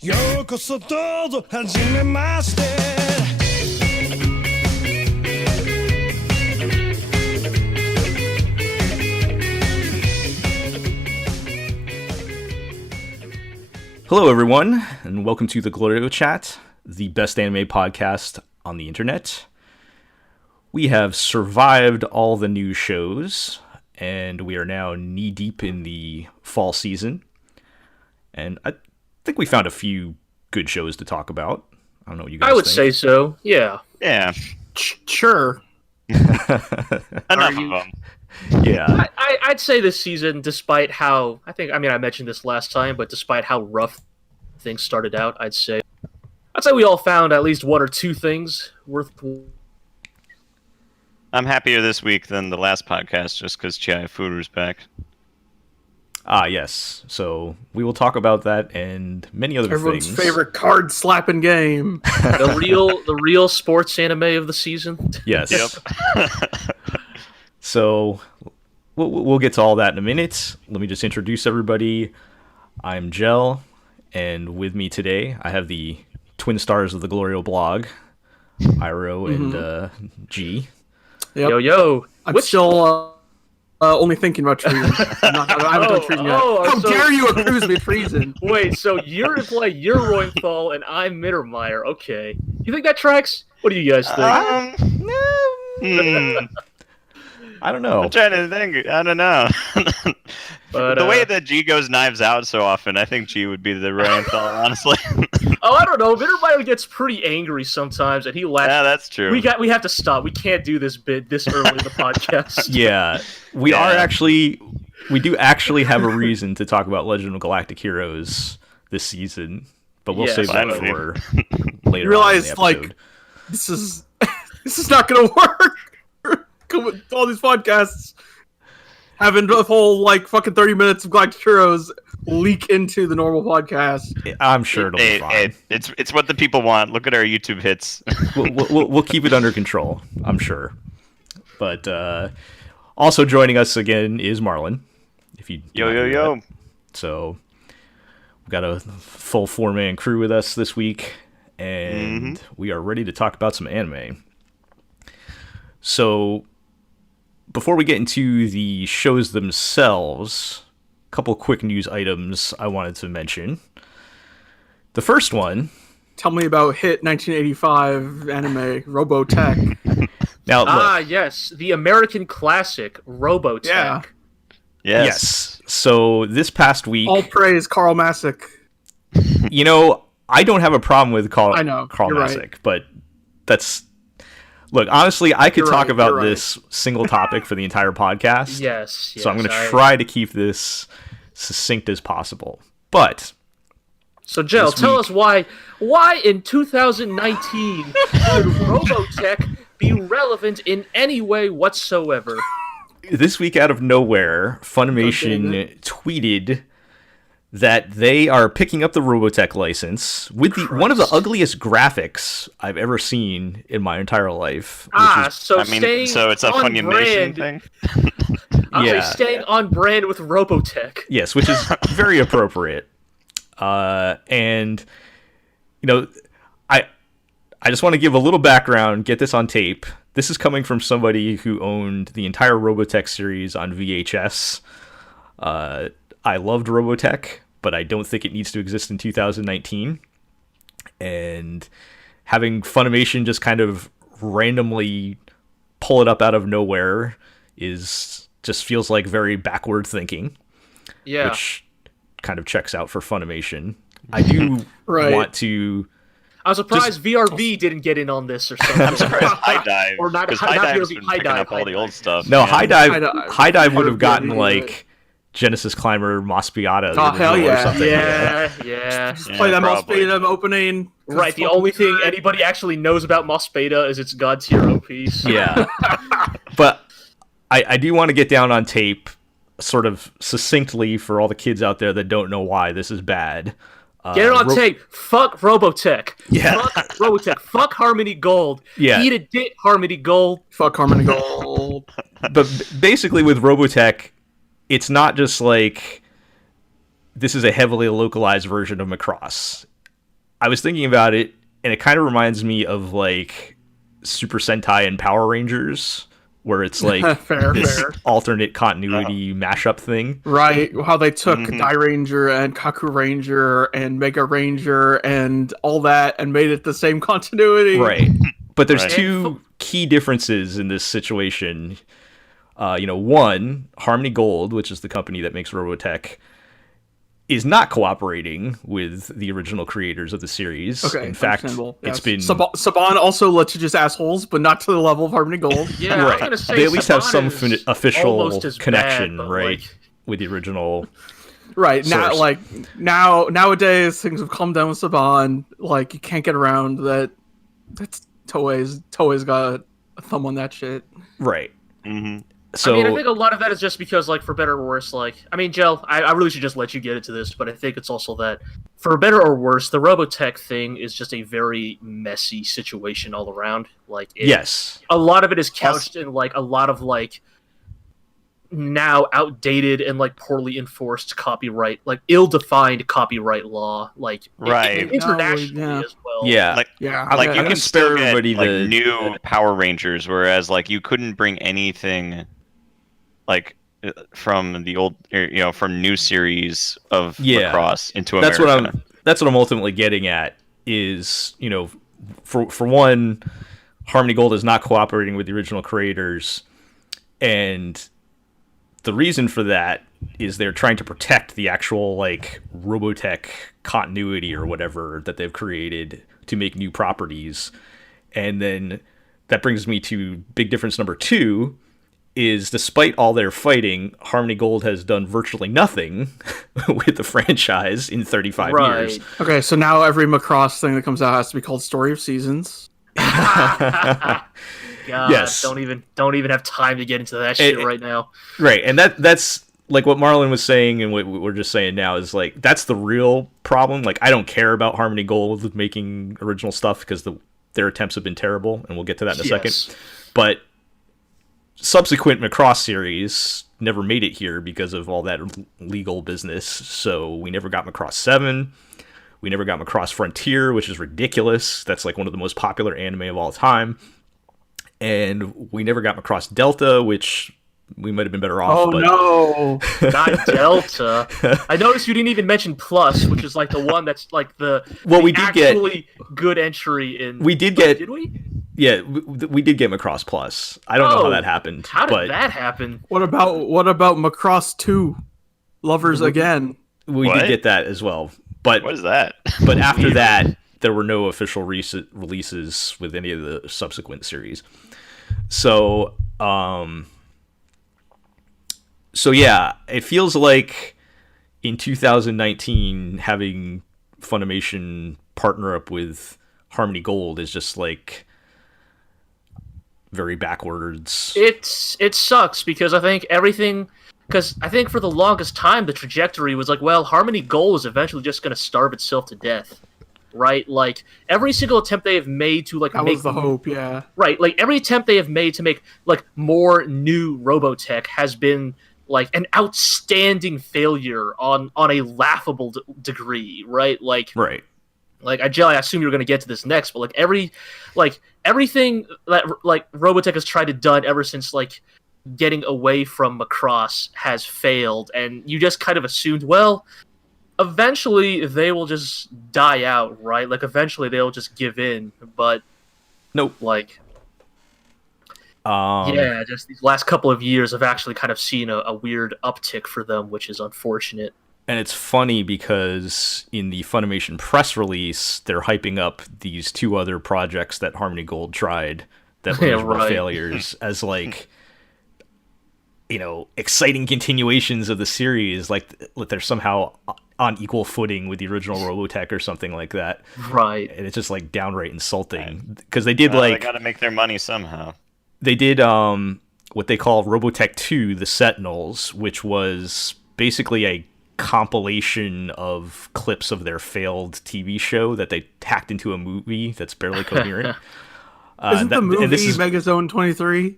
ようこそどうぞはじめまして Hello everyone, and welcome to the GLORIO Chat, the best anime podcast on the internet. We have survived all the new shows, and we are now knee-deep in the fall season. And I think we found a few good shows to talk about. I don't know what you guys think. I would say so, yeah. Yeah. Sure. Enough of them. Yeah. I'd say this season, despite how... I mentioned this last time, but despite how rough things started out, I'd say we all found at least one or two things worth... I'm happier this week than the last podcast just because Chihiyafuru's back. Ah, yes. So we will talk about that and many other Everyone's things. favorite card slapping game. The real sports anime of the season. Yes. Yep. So we'll get to all that in a minute. Let me just introduce everybody. I'm Gel, and with me today I have the twin stars of the GLORIO blog, Iro and G. Yep. Yo. I'm still only thinking about treason. I haven't done treason yet. How dare you accuse me of treason? Wait, so you're Roenthal and I'm Mittermeier. Okay. You think that tracks? What do you guys think? I don't know. I'm trying to think. I don't know. But, the way that G goes knives out so often, I think G would be the Roenthal, honestly. I don't know. Mittermeier gets pretty angry sometimes, and he laughs. Yeah, that's true. We have to stop. We can't do this bit this early in the podcast. Yeah, we do actually have a reason to talk about Legend of Galactic Heroes this season, but we'll save that for later. You realize, on in the episode. this is not going to work. All these podcasts having the whole fucking 30 minutes of Galactic Heroes leak into the normal podcast. I'm sure it'll be fine. It's what the people want. Look at our YouTube hits. We'll keep it under control, I'm sure. But also joining us again is Marlon. If you Yo. So we've got a full 4-man crew with us this week, and we are ready to talk about some anime. So before we get into the shows themselves, a couple quick news items I wanted to mention. The first one... Tell me about hit 1985 anime, Robotech. Now, look, yes. The American classic, Robotech. Yeah. Yes. So this past week... All praise Carl Masick. You know, I don't have a problem with Carl Masick, right. But that's... Look, honestly, I could talk about this single topic for the entire podcast. Yes. So I'm going to try to keep this succinct as possible. But... So, Jill, tell us why in 2019 should Robotech be relevant in any way whatsoever? This week, out of nowhere, Funimation tweeted that they are picking up the Robotech license with one of the ugliest graphics I've ever seen in my entire life. So it's a Funimation thing? Staying on brand with Robotech. Yes, which is very appropriate. And, you know, I just want to give a little background, get this on tape. This is coming from somebody who owned the entire Robotech series on VHS. I loved Robotech, but I don't think it needs to exist in 2019. And having Funimation just kind of randomly pull it up out of nowhere just feels like very backward thinking. Yeah. Which kind of checks out for Funimation. I do want to... I'm surprised VRV didn't get in on this or something. I'm surprised High Dive, or not, because not High Dive's VRV, been High picking Dive, up all the old stuff. No, High Dive would have gotten like Genesis Climber Mos Piata. Oh, hell yeah. Or something. Yeah. Just play that Mos Piata opening. Right, the only thing anybody actually knows about Mos Beta is its God tier OPs. Yeah. But I do want to get down on tape sort of succinctly for all the kids out there that don't know why this is bad. Get it on tape. Fuck Robotech. Yeah. Fuck Robotech. Fuck Harmony Gold. Yeah. Eat a dick, Harmony Gold. Fuck Harmony Gold. But basically with Robotech, it's not just like this is a heavily localized version of Macross. I was thinking about it, and it kind of reminds me of like Super Sentai and Power Rangers, where it's like fair, this fair. alternate continuity mashup thing. Right, how they took Dai Ranger and Kaku Ranger and Mega Ranger and all that and made it the same continuity. Right. But there's Right. two key differences in this situation. One, Harmony Gold, which is the company that makes Robotech, is not cooperating with the original creators of the series. Okay, in fact, understandable. it's Yes. been Saban also litigious assholes, but not to the level of Harmony Gold. Yeah, I was right. gonna say They at least have Saban some is official almost as connection, bad, but, right, like, with the original. Right now, Source. nowadays things have calmed down with Saban. Like you can't get around that. That's Toei's got a thumb on that shit. Right. Mm-hmm. So I think a lot of that is just because, like, for better or worse, Jel, I really should just let you get into this, but I think it's also that, for better or worse, the Robotech thing is just a very messy situation all around. Like, yes. a lot of it is couched in, like, a lot of, like, now outdated and, like, poorly enforced copyright, like, ill-defined copyright law, like, Right. internationally Yeah. as well. Yeah. Like, Yeah, like okay. you I'm can gonna still spare get everybody like the- new Power Rangers, whereas like you couldn't bring anything like from the old, from new series of Yeah. Macross into that's America. what I'm ultimately getting at is, for one, Harmony Gold is not cooperating with the original creators, and the reason for that is they're trying to protect the actual like Robotech continuity or whatever that they've created to make new properties. And then that brings me to big difference number 2 is, despite all their fighting, Harmony Gold has done virtually nothing with the franchise in 35 years. Okay, so now every Macross thing that comes out has to be called Story of Seasons. God, Yes. don't even have time to get into that shit right now. Right, and that's like what Marlon was saying, and what we're just saying now is like that's the real problem. Like, I don't care about Harmony Gold making original stuff because their attempts have been terrible, and we'll get to that in a second. But subsequent Macross series never made it here because of all that legal business. So we never got Macross 7. We never got Macross Frontier, which is ridiculous. That's like one of the most popular anime of all time. And we never got Macross Delta, which we might have been better off. Oh but... no! Not Delta. I noticed you didn't even mention Plus, which is like the one that's like the We did actually good entry in. We did get. Did we? Yeah, we did get Macross Plus. I don't know how that happened. How did but that happen? What about Macross 2? Lovers Again. We What? did get that as well. But What is that? But after that, there were no official releases with any of the subsequent series. So, yeah, it feels like in 2019 having Funimation partner up with Harmony Gold is just like very backwards. It sucks because I think for the longest time the trajectory was like, well, Harmony Gold is eventually just going to starve itself to death, right? Like every single attempt they have made to like That make was the hope, yeah. right, like every attempt they have made to make like more new Robotech has been like an outstanding failure on a laughable degree, right? Right. Like I assume you're going to get to this next, but everything that like Robotech has tried to done ever since like getting away from Macross has failed, and you just kind of assumed, well, eventually they will just die out, right? Like eventually they'll just give in, but Nope. like yeah, just these last couple of years have actually kind of seen a weird uptick for them, which is unfortunate. And it's funny because in the Funimation press release, they're hyping up these 2 other projects that Harmony Gold tried that were miserable failures as like, exciting continuations of the series, like they're somehow on equal footing with the original Robotech or something like that. Right. And it's just like downright insulting because they did They got to make their money somehow. They did what they call Robotech 2, The Sentinels, which was basically a compilation of clips of their failed TV show that they hacked into a movie that's barely coherent. Isn't the movie and this is, Megazone 23?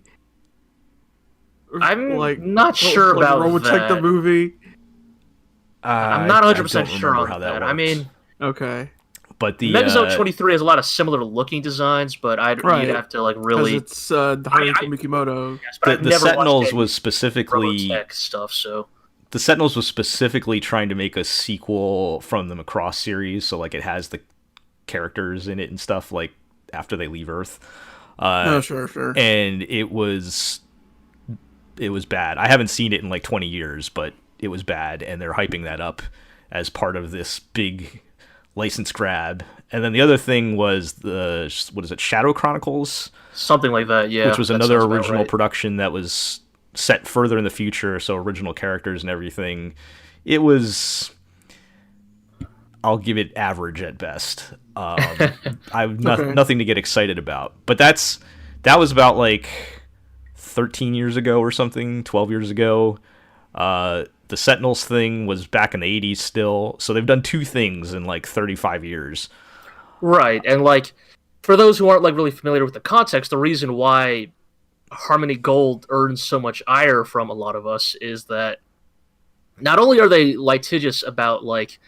I'm not sure about Robotech that. the movie. I'm not 100% I don't sure remember on how that that. works. I mean, Okay. But the Megazone 23 has a lot of similar looking designs, but Right. you'd have to like Because really. it's Haruka Mikimoto. Yes, but I've the never watched Sentinels any was specifically Robotech stuff, so the Sentinels was specifically trying to make a sequel from the Macross series, so like it has the characters in it and stuff like after they leave Earth. Sure. And it was bad. I haven't seen it in like 20 years, but it was bad, and they're hyping that up as part of this big license grab. And then the other thing was Shadow Chronicles, something like that. Yeah, which was that another sounds about original right. production that was set further in the future, so original characters and everything. It was, I'll give it average at best. I've nothing to get excited about. But that was about like 13 years ago or something, 12 years ago. The Sentinels thing was back in the 80s still. So they've done two things in like 35 years. Right, and like for those who aren't like really familiar with the context, the reason why Harmony Gold earns so much ire from a lot of us is that not only are they litigious about like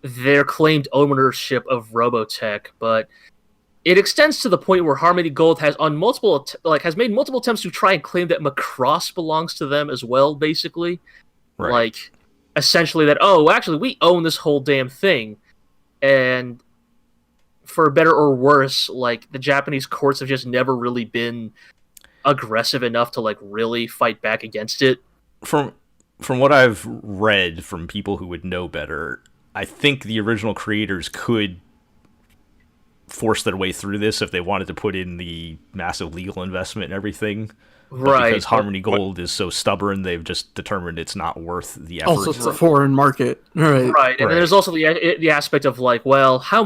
their claimed ownership of Robotech, but it extends to the point where Harmony Gold has on has made multiple attempts to try and claim that Macross belongs to them as well, basically. Right. Like essentially that actually we own this whole damn thing. And for better or worse, like the Japanese courts have just never really been aggressive enough to like really fight back against it. From what I've read from people who would know better, I think the original creators could force their way through this if they wanted to put in the massive legal investment and everything. But Right. because Harmony Gold is so stubborn, they've just determined it's not worth the effort. Also, it's a foreign market. Right. Right, and Right. there's also the aspect of like, well, how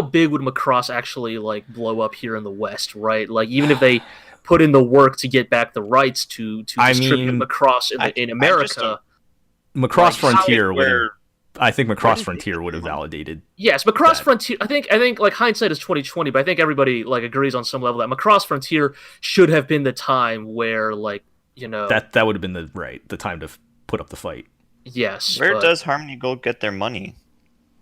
big would Macross actually like blow up here in the West, right? Like even if they put in the work to get back the rights to distribute Macross in America. Macross like, Frontier would. where- I think Macross Frontier would have validated. Yes, Macross that. Frontier. I think like hindsight is 2020, but I think everybody like agrees on some level that Macross Frontier should have been the time where like That would have been the time to put up the fight. yes. Where but does Harmony Gold get their money?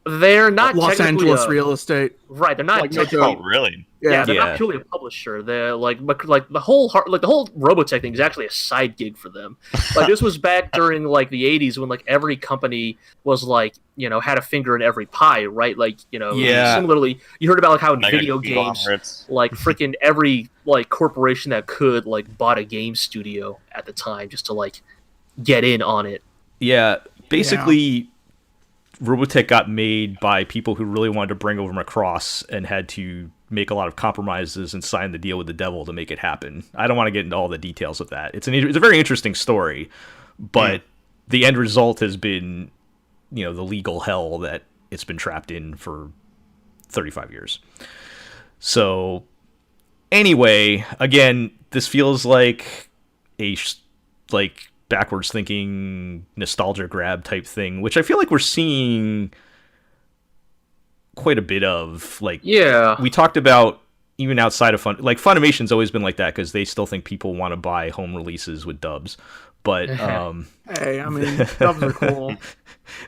they're not Los technically Angeles real estate. right? They're not Like, technically Oh, really? Yeah, they're Yeah. not purely a publisher. They're like the whole Robotech thing is actually a side gig for them. Like this was back during like the 80s when like every company was like had a finger in every pie, right? Like Yeah. similarly, you heard about like how in Mega video games, conglomerates. like freaking every like corporation that could like bought a game studio at the time just to like get in on it. Yeah, basically, Robotech got made by people who really wanted to bring over Macross and had to make a lot of compromises and sign the deal with the devil to make it happen. I don't want to get into all the details of that. It's a very interesting story, but the end result has been, the legal hell that it's been trapped in for 35 years. So, anyway, again, this feels like a backwards thinking nostalgia grab type thing, which I feel like we're seeing quite a bit of. Like, Yeah. we talked about even outside of Funimation's always been like that because they still think people want to buy home releases with dubs. But Hey, I mean, dubs are cool.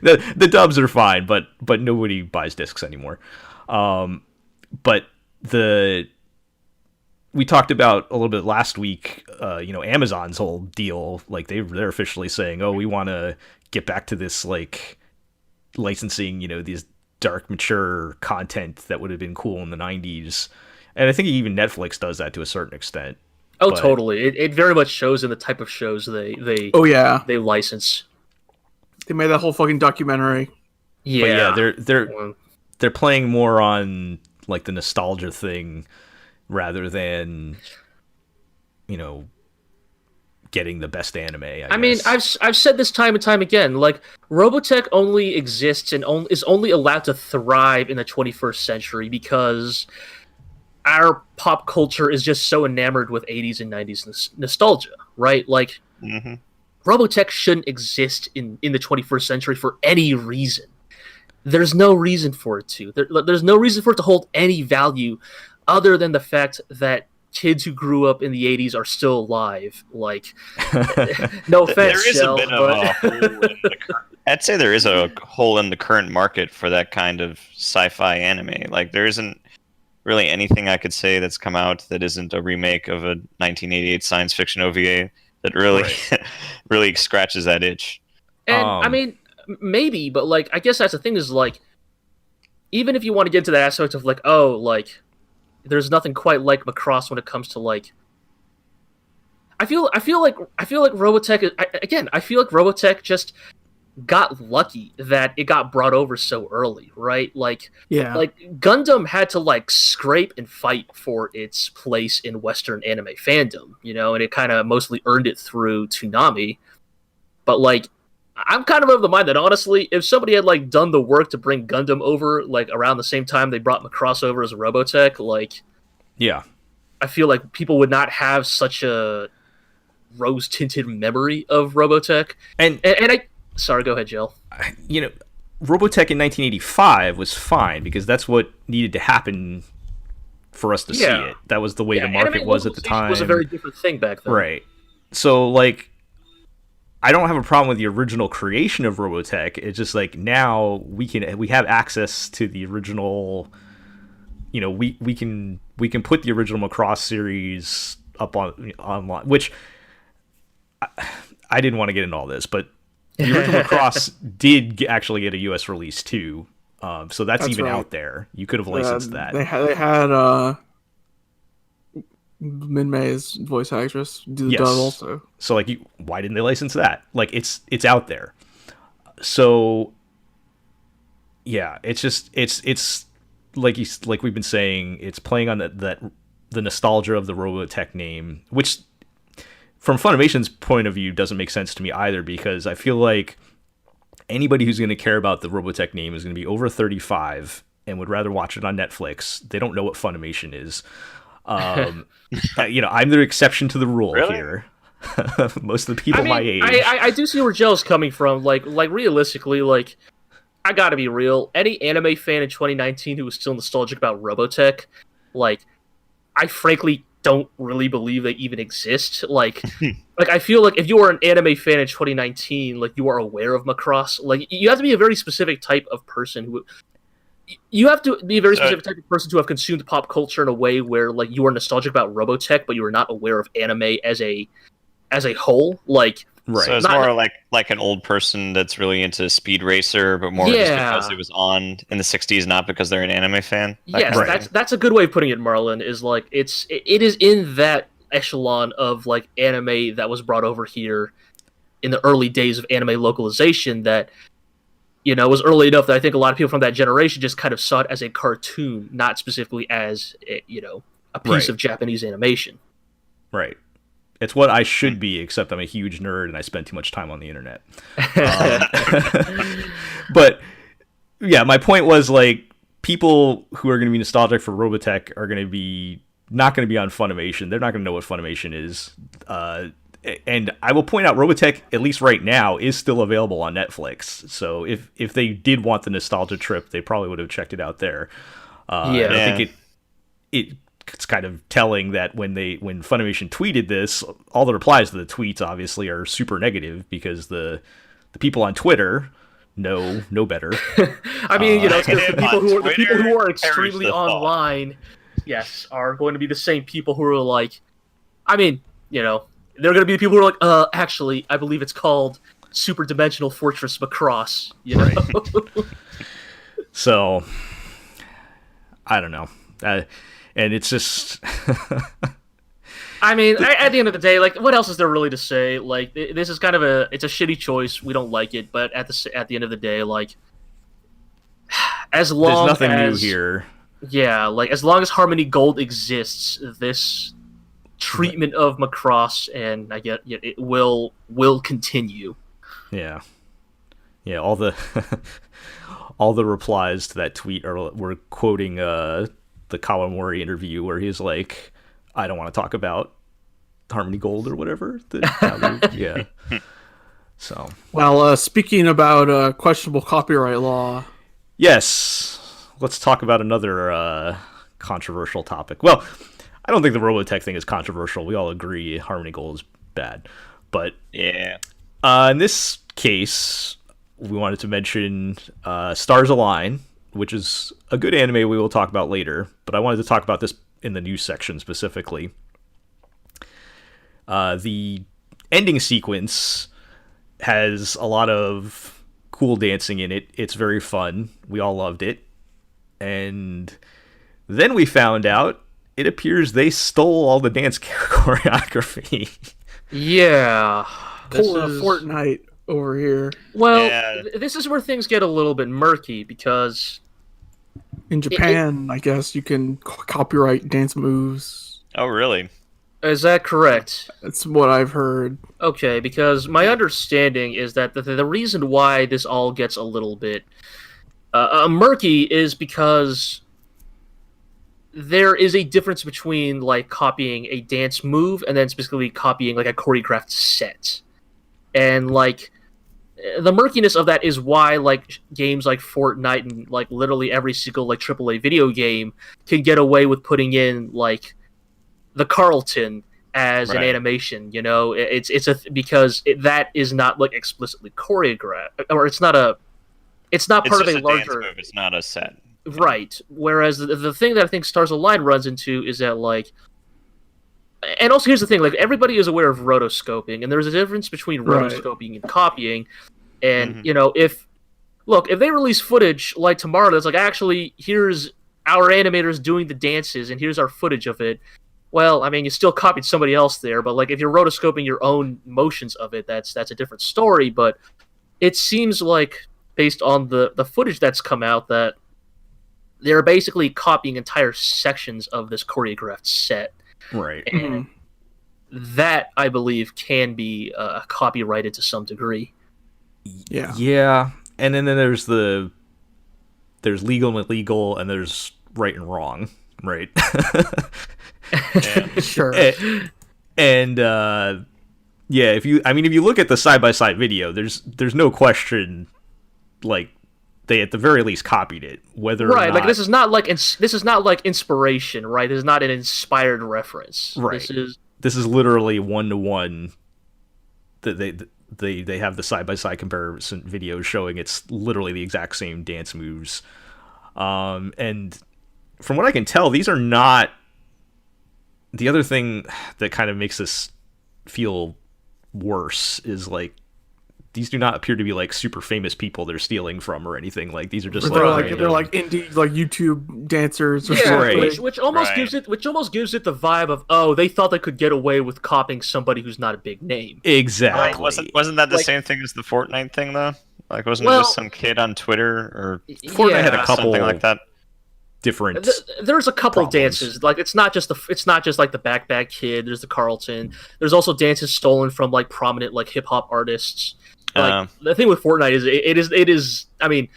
the dubs are fine, but nobody buys discs anymore. But we talked about a little bit last week, Amazon's whole deal. Like they're officially saying, "Oh, we want to get back to this like licensing, these dark, mature content that would have been cool in the '90s." And I think even Netflix does that to a certain extent. Oh, But- totally. It very much shows in the type of shows they Oh yeah, they license. they made that whole fucking documentary. Yeah. But yeah, they're playing more on like the nostalgia thing rather than getting the best anime. I mean, guess. I've said this time and time again. Like Robotech only exists and is only allowed to thrive in the 21st century because our pop culture is just so enamored with 80s and 90s nostalgia, right? Like Mm-hmm. Robotech shouldn't exist in the 21st century for any reason. There's no reason for it to. There's no reason for it to hold any value other than the fact that kids who grew up in the 80s are still alive. Like, no offense, There is Shell, a bit but... of a hole in the current. I'd say there is a hole in the current market for that kind of sci-fi anime. Like, there isn't really anything I could say that's come out that isn't a remake of a 1988 science fiction OVA that really, really scratches that itch. And I mean, maybe, but like, I guess that's the thing is like, even if you want to get into that aspect of like, oh, like, there's nothing quite like Macross when it comes to like. I feel like Robotech. I feel like Robotech just got lucky that it got brought over so early, right? Like, like Gundam had to like scrape and fight for its place in Western anime fandom, you know, and it kind of mostly earned it through Toonami. But like, I'm kind of the mind that honestly, if somebody had like done the work to bring Gundam over, like around the same time they brought Macross over as a Robotech, like, yeah, I feel like people would not have such a rose-tinted memory of Robotech. And I. Sorry, go ahead, Jill. You know, Robotech in 1985 was fine because that's what needed to happen for us to see it. That was the way the market was at the time. It was a very different thing back then. Right. So, like, I don't have a problem with the original creation of Robotech. It's just like now we have access to the original. You know, we can put the original Macross series up online, which I didn't want to get into all this, but the original Macross did actually get a US release too, so that's even right. Out there. You could have licensed that. They had Min May's voice actress do the dub also. So like, why didn't they license that? Like, it's out there. So yeah, it's just it's like we've been saying, it's playing on the nostalgia of the Robotech name, which from Funimation's point of view doesn't make sense to me either, because I feel like anybody who's going to care about the Robotech name is going to be over 35 and would rather watch it on Netflix. They don't know what Funimation is. You know, I'm the exception to the rule here. Most of the people my age. I do see where Jell's coming from. Like realistically, like, I gotta be real. Any anime fan in 2019 who was still nostalgic about Robotech, like, I frankly don't really believe they even exist. Like, I feel like if you are an anime fan in 2019, like, you are aware of Macross. Like, you have to be a very specific type of person who. You have to be a very specific type of person to have consumed pop culture in a way where, like, you are nostalgic about Robotech, but you are not aware of anime as a whole. Like, right. So it's more like an old person that's really into Speed Racer, but more just because it was on in the 60s, not because they're an anime fan. Yes, that's a good way of putting it, Marlon, is like, it is in that echelon of like anime that was brought over here in the early days of anime localization that, you know, was early enough that I think a lot of people from that generation just kind of saw it as a cartoon, not specifically as a piece of Japanese animation. Right. It's what I should be, except I'm a huge nerd and I spend too much time on the internet. But yeah, my point was, like, people who are going to be nostalgic for Robotech are going to be not going to be on Funimation. They're not going to know what Funimation is. And I will point out, Robotech, at least right now, is still available on Netflix. So if they did want the nostalgia trip, they probably would have checked it out there. I think it's kind of telling that when Funimation tweeted this, all the replies to the tweets obviously are super negative because the people on Twitter know better. I mean, you know, the people who are extremely online, yes, are going to be the same people who are like, I mean, you know, they're going to be the people who are like, actually, I believe it's called Super Dimensional Fortress Macross, you know? Right. So, I don't know. And it's just... I mean, at the end of the day, like, what else is there really to say? Like, this is kind of it's a shitty choice. We don't like it, but at the end of the day, like, as long there's nothing new here. Yeah, like, as long as Harmony Gold exists, this treatment of Macross, and I get it will continue. Yeah. All the all the replies to that tweet were quoting the Kawamori interview where he's like, I don't want to talk about Harmony Gold or whatever. Yeah. So. Well, speaking about questionable copyright law. Yes. Let's talk about another controversial topic. Well, I don't think the Robotech thing is controversial. We all agree Harmony Gold is bad. But Yeah. in this case, we wanted to mention Stars Align, which is a good anime we will talk about later. But I wanted to talk about this in the news section specifically. The ending sequence has a lot of cool dancing in it. It's very fun. We all loved it. And then we found out it appears they stole all the dance choreography. Yeah. Pulling a Fortnite over here. Well, Yeah. this is where things get a little bit murky because In Japan, I guess you can copyright dance moves. Oh, really? is that correct? That's what I've heard. Okay, because my understanding is that the reason why this all gets a little bit murky is because there is a difference between like copying a dance move and then specifically copying like a choreographed set. And like the murkiness of that is why like games like Fortnite and like literally every single like AAA video game can get away with putting in like the Carlton as an Right. animation. You know, because that is not like explicitly choreographed, or it's not part It's of just a a larger dance move. It's not a set. right. Whereas the thing that I think Stars Align runs into is that like. And also, here's the thing: like everybody is aware of rotoscoping, and there's a difference between Right. rotoscoping and copying. And Mhm. you know, if they release footage like tomorrow, that's like actually here's our animators doing the dances, and here's our footage of it. Well, I mean, you still copied somebody else there, but like if you're rotoscoping your own motions of it, that's a different story. But it seems like, based on the footage that's come out, that they're basically copying entire sections of this choreographed set. Right. And that, I believe, can be copyrighted to some degree. Yeah. Yeah. And then there's legal and illegal, and there's right and wrong, right? Yeah. Sure. And yeah, if you look at the side by side video, there's no question, like they at the very least copied it. Whether or Right, not, like this is not like inspiration, right? This is not an inspired reference. Right. This is literally 1-to-1. That they have the side by side comparison videos showing it's literally the exact same dance moves. And from what I can tell, these are not. The other thing that kind of makes this feel worse is like these do not appear to be like super famous people they're stealing from or anything. Like these are just They're like, like random- they're like indie like YouTube dancers or Yeah, something. Right. which almost Right. gives it the vibe of, oh, they thought they could get away with copying somebody who's not a big name. exactly. Wasn't that the Like- same thing as the Fortnite thing though? Like, wasn't Well- it just some kid on Twitter or Fortnite had a couple something like that? different. There's a couple problems. dances. Like it's not just like the Backpack Kid. There's the Carlton. There's also dances stolen from like prominent like hip hop artists. Like the thing with Fortnite is it is. I mean,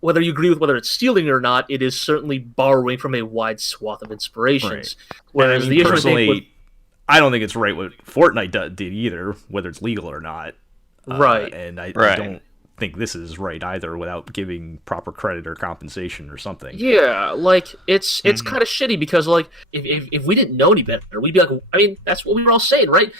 whether you agree with whether it's stealing or not, it is certainly borrowing from a wide swath of inspirations. Right. Whereas And I mean, the issue I think personally, with- I don't think it's right what Fortnite did either, whether it's legal or not. Right. And I Right. don't think this is right either without giving proper credit or compensation or something. Yeah, like it's Mhm. kind of shitty because like if we didn't know any better, we'd be like, I mean, that's what we were all saying, right?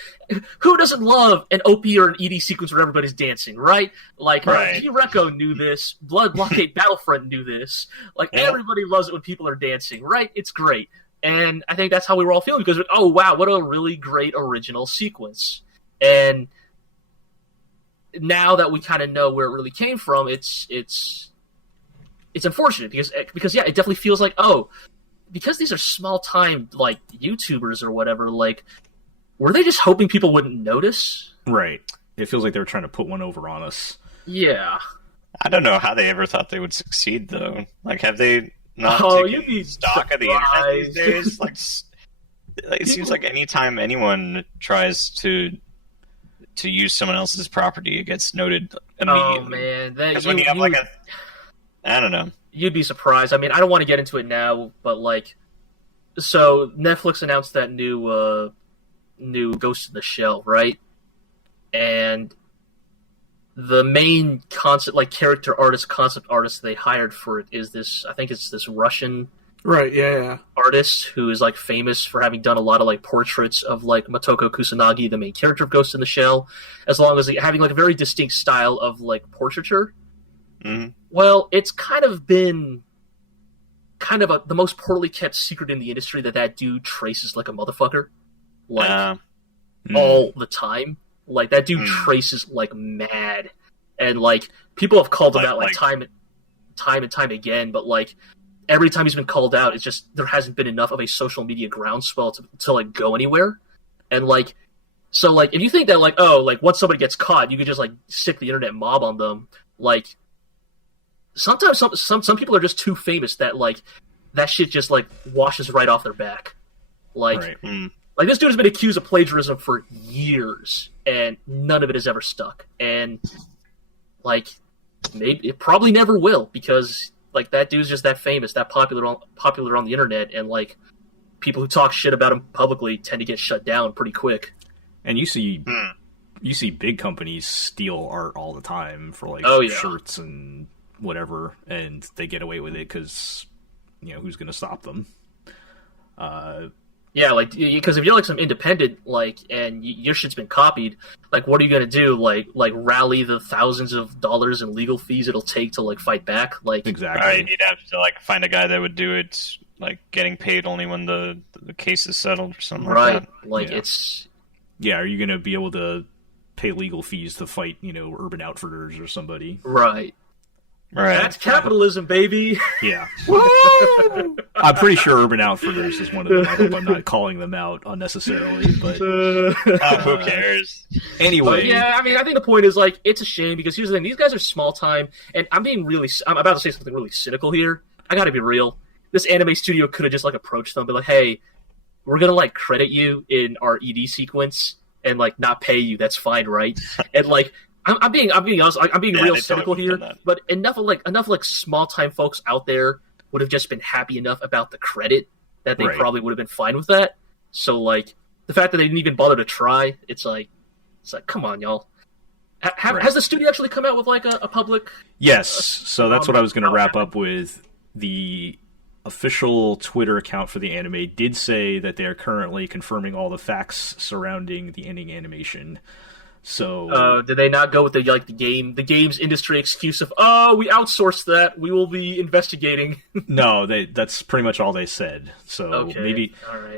Who doesn't love an OP or an ED sequence where everybody's dancing, right? Like Right. G-Reco knew this, Blood Blockade Battlefront knew this. Like Yeah. everybody loves it when people are dancing, right? It's great, and I think that's how we were all feeling because oh wow, what a really great original sequence, and now that we kind of know where it really came from, it's unfortunate because yeah, it definitely feels like because these are small time like YouTubers or whatever, like were they just hoping people wouldn't notice? Right. It feels like they were trying to put one over on us. Yeah. I don't know how they ever thought they would succeed though. Like, have they not Oh, you'd taken be stock of the internet these surprised. days? Like, it seems like anytime anyone tries to use someone else's property, it gets noted immediately. Oh man, that Because when you have like I don't know. you'd be surprised. I mean, I don't want to get into it now, but like, so Netflix announced that new Ghost in the Shell, right? And the main concept, like character artist, concept artist they hired for it is this. I think it's this Russian Right, yeah. artist who is like famous for having done a lot of like portraits of like Motoko Kusanagi, the main character of Ghost in the Shell, as long as having like a very distinct style of like portraiture. Mhm. Well, it's kind of been the most poorly kept secret in the industry that dude traces like a motherfucker, like all the time. Like that dude traces like mad, and like people have called him out like time and time again, but like every time he's been called out, it's just there hasn't been enough of a social media groundswell to like go anywhere. And like, so like if you think that like, oh, like once somebody gets caught, you could just like sick the internet mob on them. Like sometimes some people are just too famous that like that shit just like washes right off their back. Like like this dude has been accused of plagiarism for years, and none of it has ever stuck. And like maybe it probably never will, because like that dude's just that famous, that popular on the internet, and like people who talk shit about him publicly tend to get shut down pretty quick. And you see big companies steal art all the time for like shirts and whatever, and they get away with it because who's going to stop them? Yeah, like because if you're like some independent like and your shit's been copied, like what are you gonna do? Like rally the thousands of dollars in legal fees it'll take to like fight back? Like exactly. Right, you'd have to like find a guy that would do it, like getting paid only when the case is settled or something. Right, like that. Like it's are you gonna be able to pay legal fees to fight Urban Outfitters or somebody? Right. Right. That's capitalism, baby. Yeah. I'm pretty sure Urban Outfitters is one of them. I hope I'm not calling them out unnecessarily, but who cares? Anyway. But yeah, I mean, I think the point is like it's a shame, because here's the thing: these guys are small time, and I'm about to say something really cynical here. I got to be real. This anime studio could have just like approached them, but like, hey, we're gonna like credit you in our ED sequence and like not pay you. That's fine, right? And like. I'm being honest. I'm being real cynical here, but enough of small time folks out there would have just been happy enough about the credit that they probably would have been fine with that. So like the fact that they didn't even bother to try, it's like come on, y'all. Has the studio actually come out with like a public? Yes. So that's what I was going to wrap up with. The official Twitter account for the anime did say that they are currently confirming all the facts surrounding the ending animation. So did they not go with the games industry excuse of we outsourced that, we will be investigating? No, that's pretty much all they said. So maybe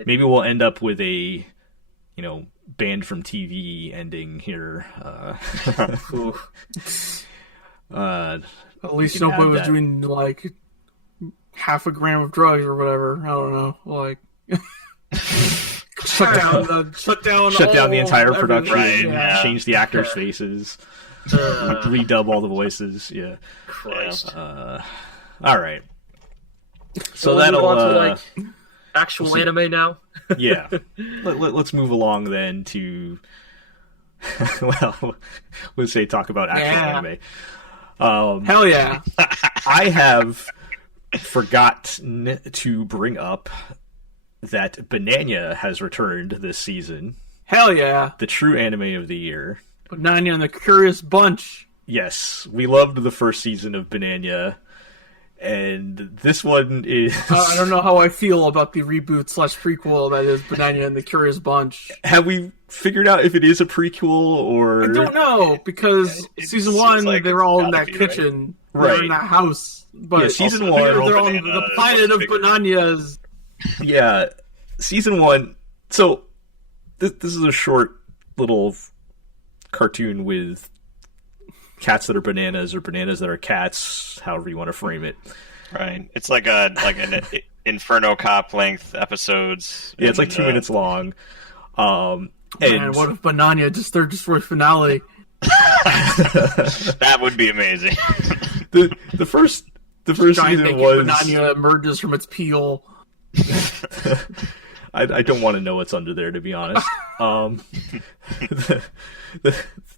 we'll end up with a banned from TV ending here. At least nobody was doing like half a gram of drugs or whatever. I don't know, like. Shut down the entire production. Right, change the actors' faces. Redub all the voices. Yeah. Christ. All right. So that'll move on to like actual anime now. Yeah. Let's move along then to let's say talk about actual anime. Hell yeah. I have forgotten to bring up that Bananya has returned this season. Hell yeah. The true anime of the year. Bananya and the Curious Bunch. Yes, we loved the first season of Bananya, and this one is... I don't know how I feel about the reboot/prequel that is Bananya and the Curious Bunch. Have we figured out if it is a prequel, or... I don't know, because season 1, like they were all in that kitchen. Right. They were in that house. But yeah, season 1... They're on the planet of Bananya's... Yeah, season 1. So this is a short little cartoon with cats that are bananas or bananas that are cats, however you want to frame it. Right. It's like an Inferno Cop length episodes. Yeah, it's like 2 minutes long. Man, what if Bananya third destroy finale? That would be amazing. The first season was Bananya emerges from its peel. I don't want to know what's under there, to be honest.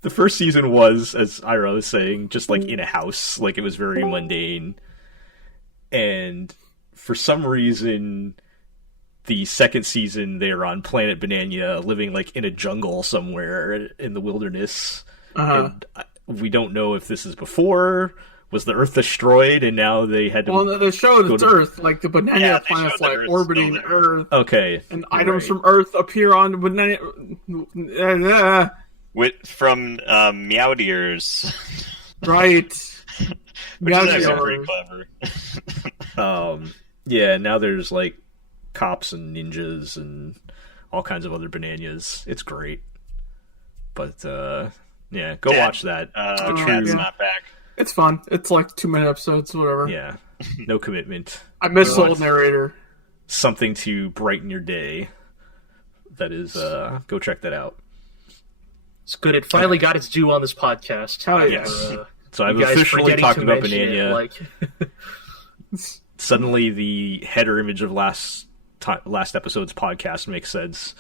The first season was, as Ira was saying, just like in a house. Like it was very mundane. And for some reason, the second season, they're on Planet Bananya, living like in a jungle somewhere in the wilderness. And we don't know if this is before Was the Earth destroyed, and now they had to? Well, they showed go it's to- Earth, like the Bananya Yeah, they planet's showed that like Earth's orbiting still there. Earth, Okay, and you're items right. from Earth appear on Bananya. From Meowdiers, Right. which is actually Meowdiers. pretty clever. Yeah, now there's like cops and ninjas and all kinds of other Bananyas. It's great. But yeah, go Dad, watch that. Cat's yeah. not back. It's fun. It's like 2-minute episodes, whatever. Yeah, no commitment. I miss the Go old watch narrator. something to brighten your day. That is, go check that out. It's good. It finally got its due on this podcast. Hell Yes. Uh, So I've you guys officially forgetting talked to about mention it, Bananya. like, Suddenly, the header image of last episode's podcast makes sense.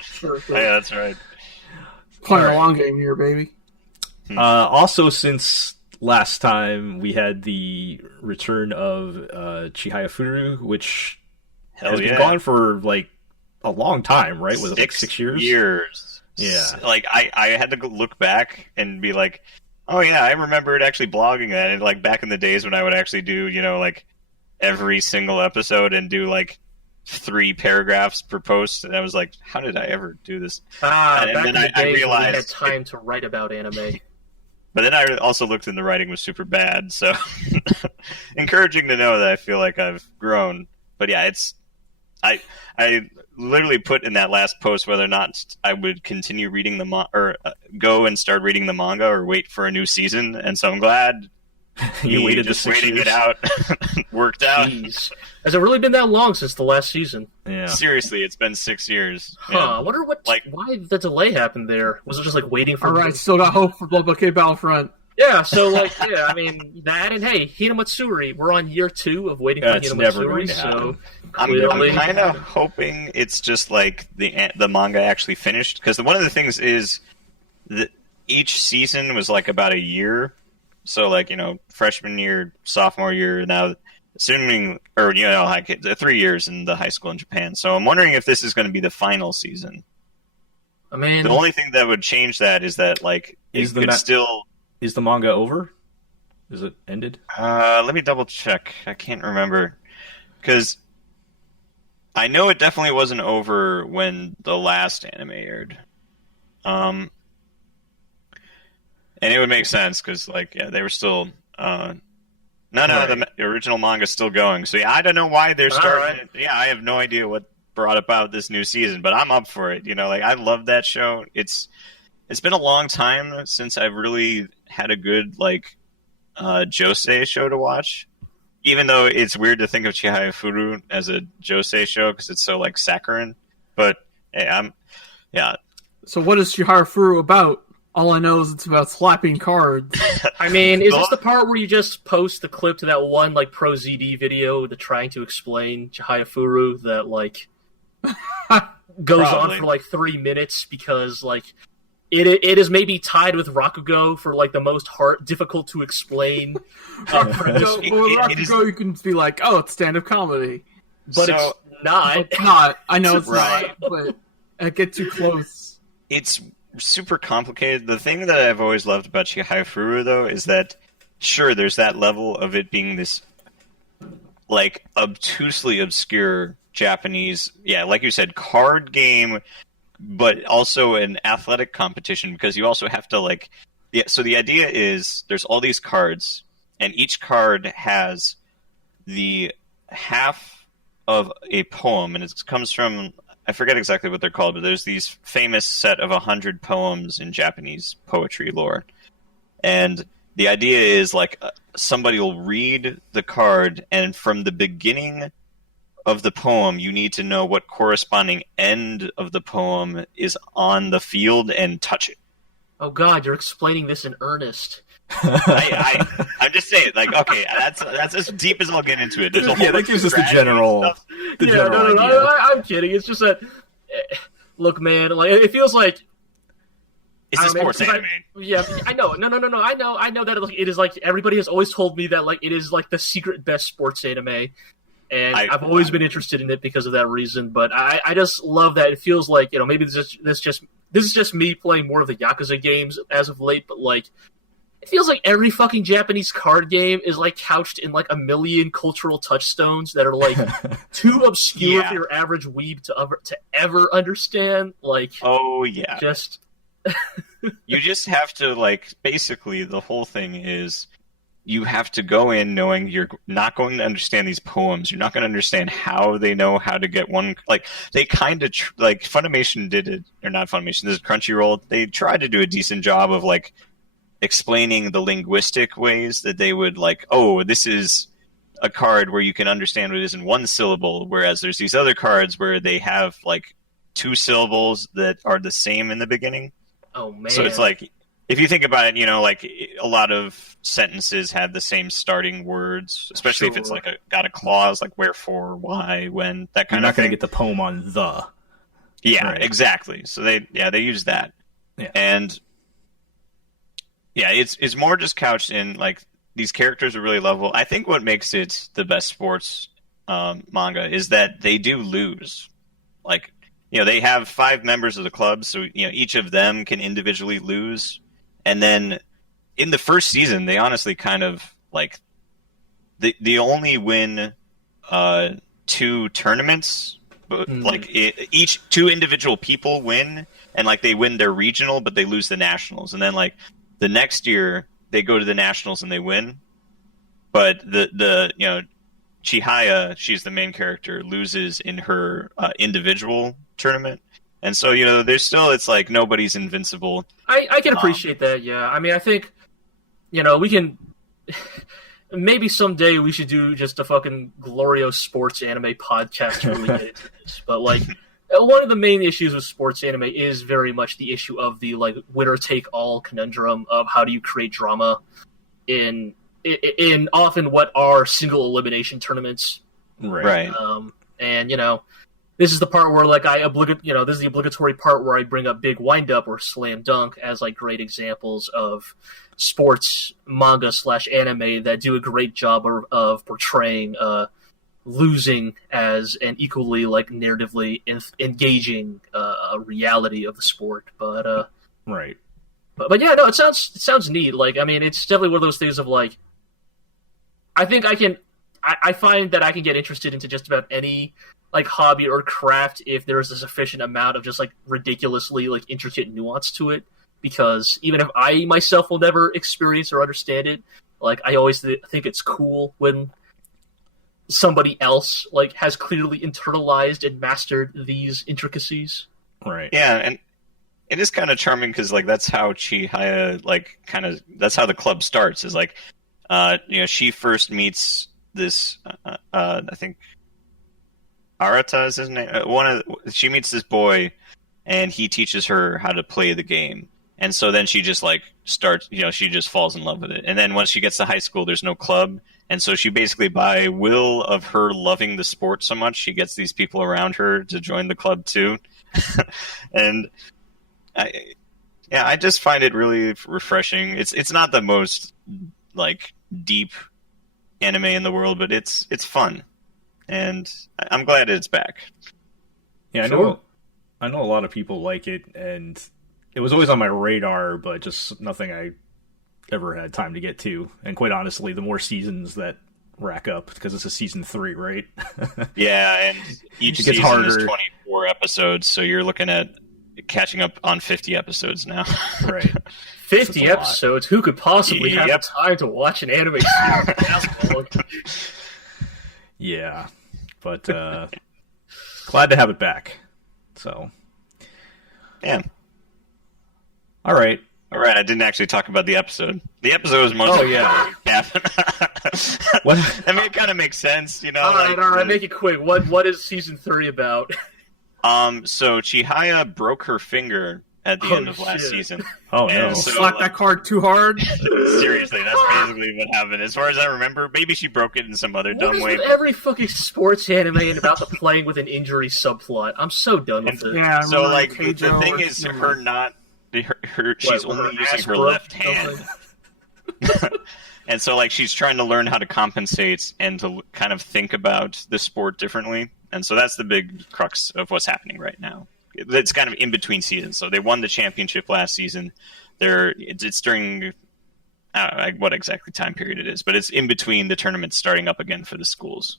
Sure. Oh, yeah, that's right. Playing a long game here, baby. Also, since last time, we had the return of Chihayafuru, which Hell has yeah. been gone for like a long time, right? Was it like 6 years? Yeah. Like I had to go look back and be like, oh yeah, I remembered actually blogging that. And like back in the days when I would actually do, like every single episode and do like 3 paragraphs per post. And I was like, how did I ever do this? And back then in the I days when we had realized time to write about anime. But then I also looked and the writing was super bad. So encouraging to know that I feel like I've grown. But yeah, I literally put in that last post whether or not I would continue reading the go and start reading the manga or wait for a new season, and so I'm glad You waited the just 6 waiting years. it out worked out. Jeez. Has it really been that long since the last season? Yeah. Seriously, it's been 6 years. Huh. I wonder why the delay happened there. Was it just like waiting for? All right, still got hope for Blood Bucket Battlefront. Yeah. So like, yeah. I mean that, and hey, Hinamatsuri. We're on year 2 of waiting for It's never going Hinamatsuri. to So happen. I'm clearly, kind of hoping it's just like the manga actually finished, because one of the things is that each season was like about a year. So like freshman year, sophomore year, now assuming like 3 years in the high school in Japan. So I'm wondering if this is going to be the final season. I mean, The only thing that would change that is that like Is it the could ma- still. Is the manga over? Is it ended? Let me double check. I can't remember because I know it definitely wasn't over when the last anime aired. And it would make sense because, like, yeah, they were still. The original manga's still going. So yeah, I don't know why they're starting. right. Yeah, I have no idea what brought about this new season, but I'm up for it. Like I love that show. It's been a long time since I've really had a good like josei show to watch. Even though it's weird to think of Chihayafuru as a josei show because it's so like saccharine, but hey, So what is Chihayafuru about? All I know is it's about slapping cards. I mean, is this the part where you just post the clip to that one like pro ZD video that's trying to explain Chihayafuru that like goes Probably. on for like 3 minutes because like it is maybe tied with Rakugo for like the most difficult to explain premise, Well, it is- Rakugo, you can be like, oh, it's stand-up comedy. but So- it's not. It's not. I know it's Right. not, but I get too close. it's super complicated. The thing that I've always loved about Chihayafuru, though, is that sure, there's that level of it being this like obtusely obscure Japanese, like you said, card game, but also an athletic competition because you also have to like. Yeah, so the idea is there's all these cards, and each card has the half of a poem, and it comes from. I forget exactly what they're called, but there's these famous set of 100 poems in Japanese poetry lore. And the idea is like somebody will read the card, and from the beginning of the poem, you need to know what corresponding end of the poem is on the field and touch it. Oh God, you're explaining this in earnest. I'm just saying, like, okay, that's as deep as I'll get into it. There's a whole That bunch gives of us the strategy general. stuff. The Yeah, general no, idea. I'm kidding. It's just that, look, man, like it feels like. It's I a don't know, sports because anime. Yeah, I know. No. I know that it is like everybody has always told me that like it is like the secret best sports anime, and I've always been interested in it because of that reason. But I just love that it feels like maybe this is just me playing more of the Yakuza games as of late, but like it feels like every fucking Japanese card game is like couched in like a million cultural touchstones that are like too obscure for your average weeb to ever understand. Like, oh yeah, just you just have to like basically the whole thing is you have to go in knowing you're not going to understand these poems. You're not going to understand how they know how to get one. Like they kind of like Funimation did it, or not Funimation. This is Crunchyroll. They tried to do a decent job of like explaining the linguistic ways that they would like. Oh, this is a card where you can understand what it is in one syllable, whereas there's these other cards where they have like 2 syllables that are the same in the beginning. oh man. So it's like, if you think about it, you know, like a lot of sentences have the same starting words, especially if it's like got a clause, like wherefore, why, when, that kind You're of not going thing. to get the poem on the. Yeah, Right. exactly. So they use that. Yeah. And yeah, it's more just couched in like these characters are really lovable. I think what makes it the best sports manga is that they do lose. Like, you know, they have 5 members of the club, so you know each of them can individually lose. And then in the first season, they honestly kind of like they only win 2 tournaments, but like each 2 individual people win, and like they win their regional, but they lose the nationals. And then like the next year they go to the nationals and they win, but the you know Chihaya, she's the main character, loses in her individual tournament. And so, you know, there's still, it's like nobody's invincible. I can appreciate that, yeah. I mean, I think, you know, we can... Maybe someday we should do just a fucking GLORIO sports anime podcast to really get into this. But, like, one of the main issues with sports anime is very much the issue of the, like, winner-take-all conundrum of how do you create drama in often what are single-elimination tournaments. Right. And, you know... This is the part where, like, this is the obligatory part where I bring up Big Wind Up or Slam Dunk as, like, great examples of sports manga/anime that do a great job of portraying losing as an equally, like, narratively engaging reality of the sport. But Right. But yeah, no, it sounds neat. Like, I mean, it's definitely one of those things of, like, I think I find that I can get interested into just about any like hobby or craft if there's a sufficient amount of just like ridiculously like intricate nuance to it, because even if I myself will never experience or understand it, like I always think it's cool when somebody else like has clearly internalized and mastered these intricacies. Right. Yeah, and it is kind of charming because like that's how Chihaya like kind of that's how the club starts is like you know, she first meets this I think Arata is his name. She meets this boy, and he teaches her how to play the game. And so then she just like starts, you know, she just falls in love with it. And then once she gets to high school, there's no club, and so she basically, by will of her loving the sport so much, she gets these people around her to join the club too. And I just find it really refreshing. It's not the most like deep anime in the world, but it's fun. And I'm glad it's back. Yeah, I know a lot of people like it, and it was always on my radar, but just nothing I ever had time to get to. And quite honestly, the more seasons that rack up, because it's a season 3, right? Yeah, and each It gets season harder. is 24 episodes, so you're looking at catching up on 50 episodes now. Right. 50 That's a lot. episodes? Who could possibly have Yep. the time to watch an anime series? Yeah, but glad to have it back. So, Yeah. all right. All right, I didn't actually talk about the episode. The episode was mostly... Oh, yeah. What? I mean, it kind of makes sense, you know? all right, like, make it quick. What is season 3 about? So Chihaya broke her finger at the end of last shit. season. Oh no. And so, Slap that card too hard. seriously, that's basically what happened. As far as I remember, maybe she broke it in some other What dumb is way. with every fucking sports anime and about the playing with an injury subplot? I'm so done with it. Yeah, I So, remember like, the Keijo thing or is, something. her not... she's What, only her using ass her broke left hand. something? And so, like, she's trying to learn how to compensate and to kind of think about the sport differently. And so that's the big crux of what's happening right now. It's kind of in between seasons. So they won the championship last season. It's during I don't know what exactly time period it is, but it's in between the tournaments starting up again for the schools.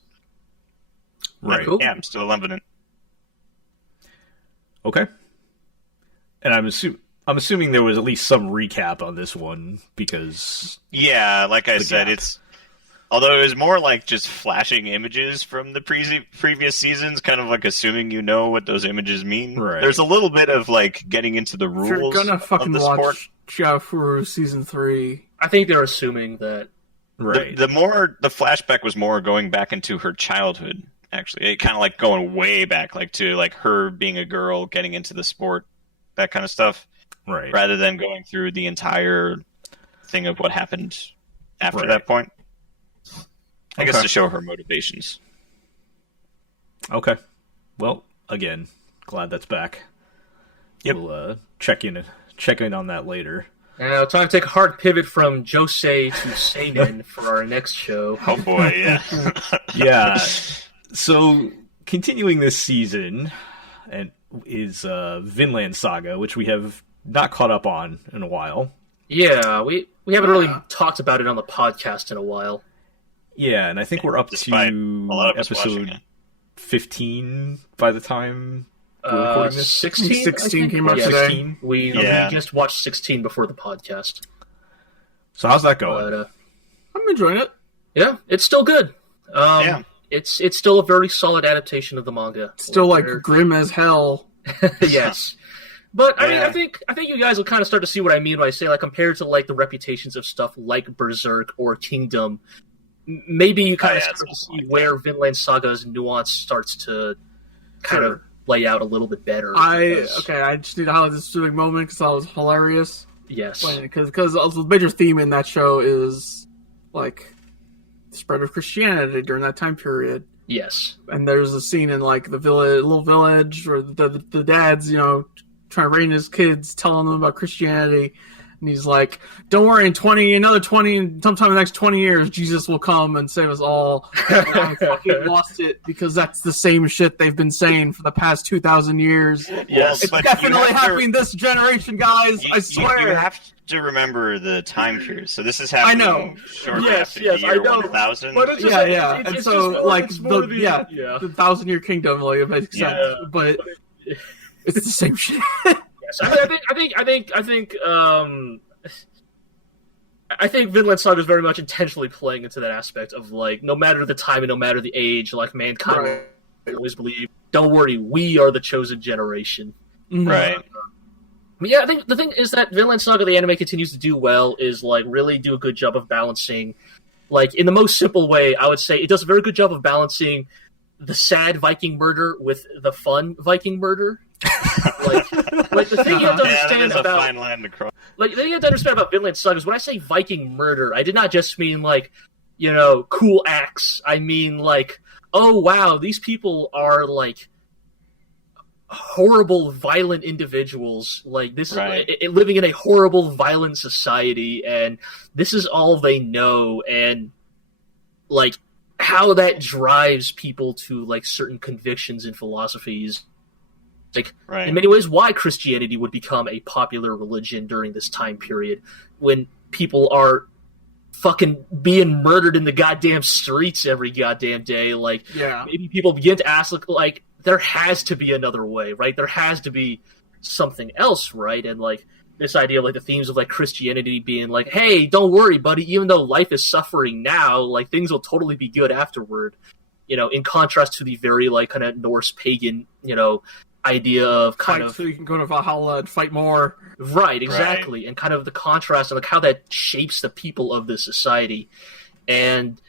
Right. Cool. Yeah, I'm still loving it. Okay. And I'm assuming there was at least some recap on this one because Yeah, like I The said, gap. it's although it was more like just flashing images from the previous seasons, kind of like assuming you know what those images mean. Right. There's a little bit of like getting into the If you're rules gonna fucking of the sport. watch Chihayafuru season 3, I think they're assuming that. right. The flashback was more going back into her childhood. Actually, it kind of like going way back, like to like her being a girl, getting into the sport, that kind of stuff, right. rather than going through the entire thing of what happened after Right. that point. I guess Okay. to show her motivations. Okay. Well, again, glad that's back. Yep. We'll check in on that later. Now, time to take a hard pivot from Josei to Seinen for our next show. Oh boy, yeah. Yeah. So, continuing this season and is Vinland Saga, which we have not caught up on in a while. Yeah, we haven't really talked about it on the podcast in a while. Yeah, and I think we're up Despite to a lot of us watching episode it. 15 by the time we're recording this. 16? 16 came out yeah, today. 16. We Yeah. just watched 16 before the podcast. So how's that going? But, I'm enjoying it. yeah, it's still good. Yeah. It's still a very solid adaptation of the manga. Still like Where- grim as hell. yes. But I mean, Yeah. I think you guys will kind of start to see what I mean when I say like compared to like the reputations of stuff like Berserk or Kingdom, maybe you kind of yeah, start to it's see like where Vinland Saga's nuance starts to kind of lay out a little bit better. I because- just need to highlight this specific moment because that was hilarious. Yes. Because the major theme in that show is like the spread of Christianity during that time period. Yes. And there's a scene in like the little village where the dad's trying to rein his kids, telling them about Christianity, and he's like, "Don't worry, another 20, and sometime in the next 20 years, Jesus will come and save us all." And I fucking lost it because that's the same shit they've been saying for the past 2,000 years. Yes, It's but definitely you have to- happening this generation, guys. I swear. You have to remember the time period. So this is happening know. shortly Yes, after yes, the I year know. 1000. But it's just Yeah. It's And just so, more- like, it's more the 1,000-year kingdom, like, it makes sense. Yeah. But it's the same shit. Yes, I think Vinland Saga is very much intentionally playing into that aspect of like, no matter the time and no matter the age, like mankind Right. will always believe, don't worry, we are the chosen generation. Right. But yeah, I think the thing is that Vinland Saga, the anime, continues to do well, is like really do a good job of balancing, like in the most simple way, I would say it does a very good job of balancing the sad Viking murder with the fun Viking murder. like the thing you have to Yeah, that understand is a about fine line to cross. like the thing you have to understand about Vinland Saga is when I say Viking murder, I did not just mean like, cool acts. I mean like, oh wow, these people are like horrible, violent individuals. Like this Right. is living in a horrible, violent society, and this is all they know, and like how that drives people to like certain convictions and philosophies. Like, Right. in many ways, why Christianity would become a popular religion during this time period when people are fucking being murdered in the goddamn streets every goddamn day. Like, Yeah. maybe people begin to ask, like, there has to be another way, right? There has to be something else, right? And, like, this idea of, like, the themes of, like, Christianity being like, hey, don't worry, buddy, even though life is suffering now, like, things will totally be good afterward. In contrast to the very, like, kind of Norse pagan, idea of kind Fight of so you can go to Valhalla and fight more. right, exactly, and kind of the contrast and like how that shapes the people of this society. And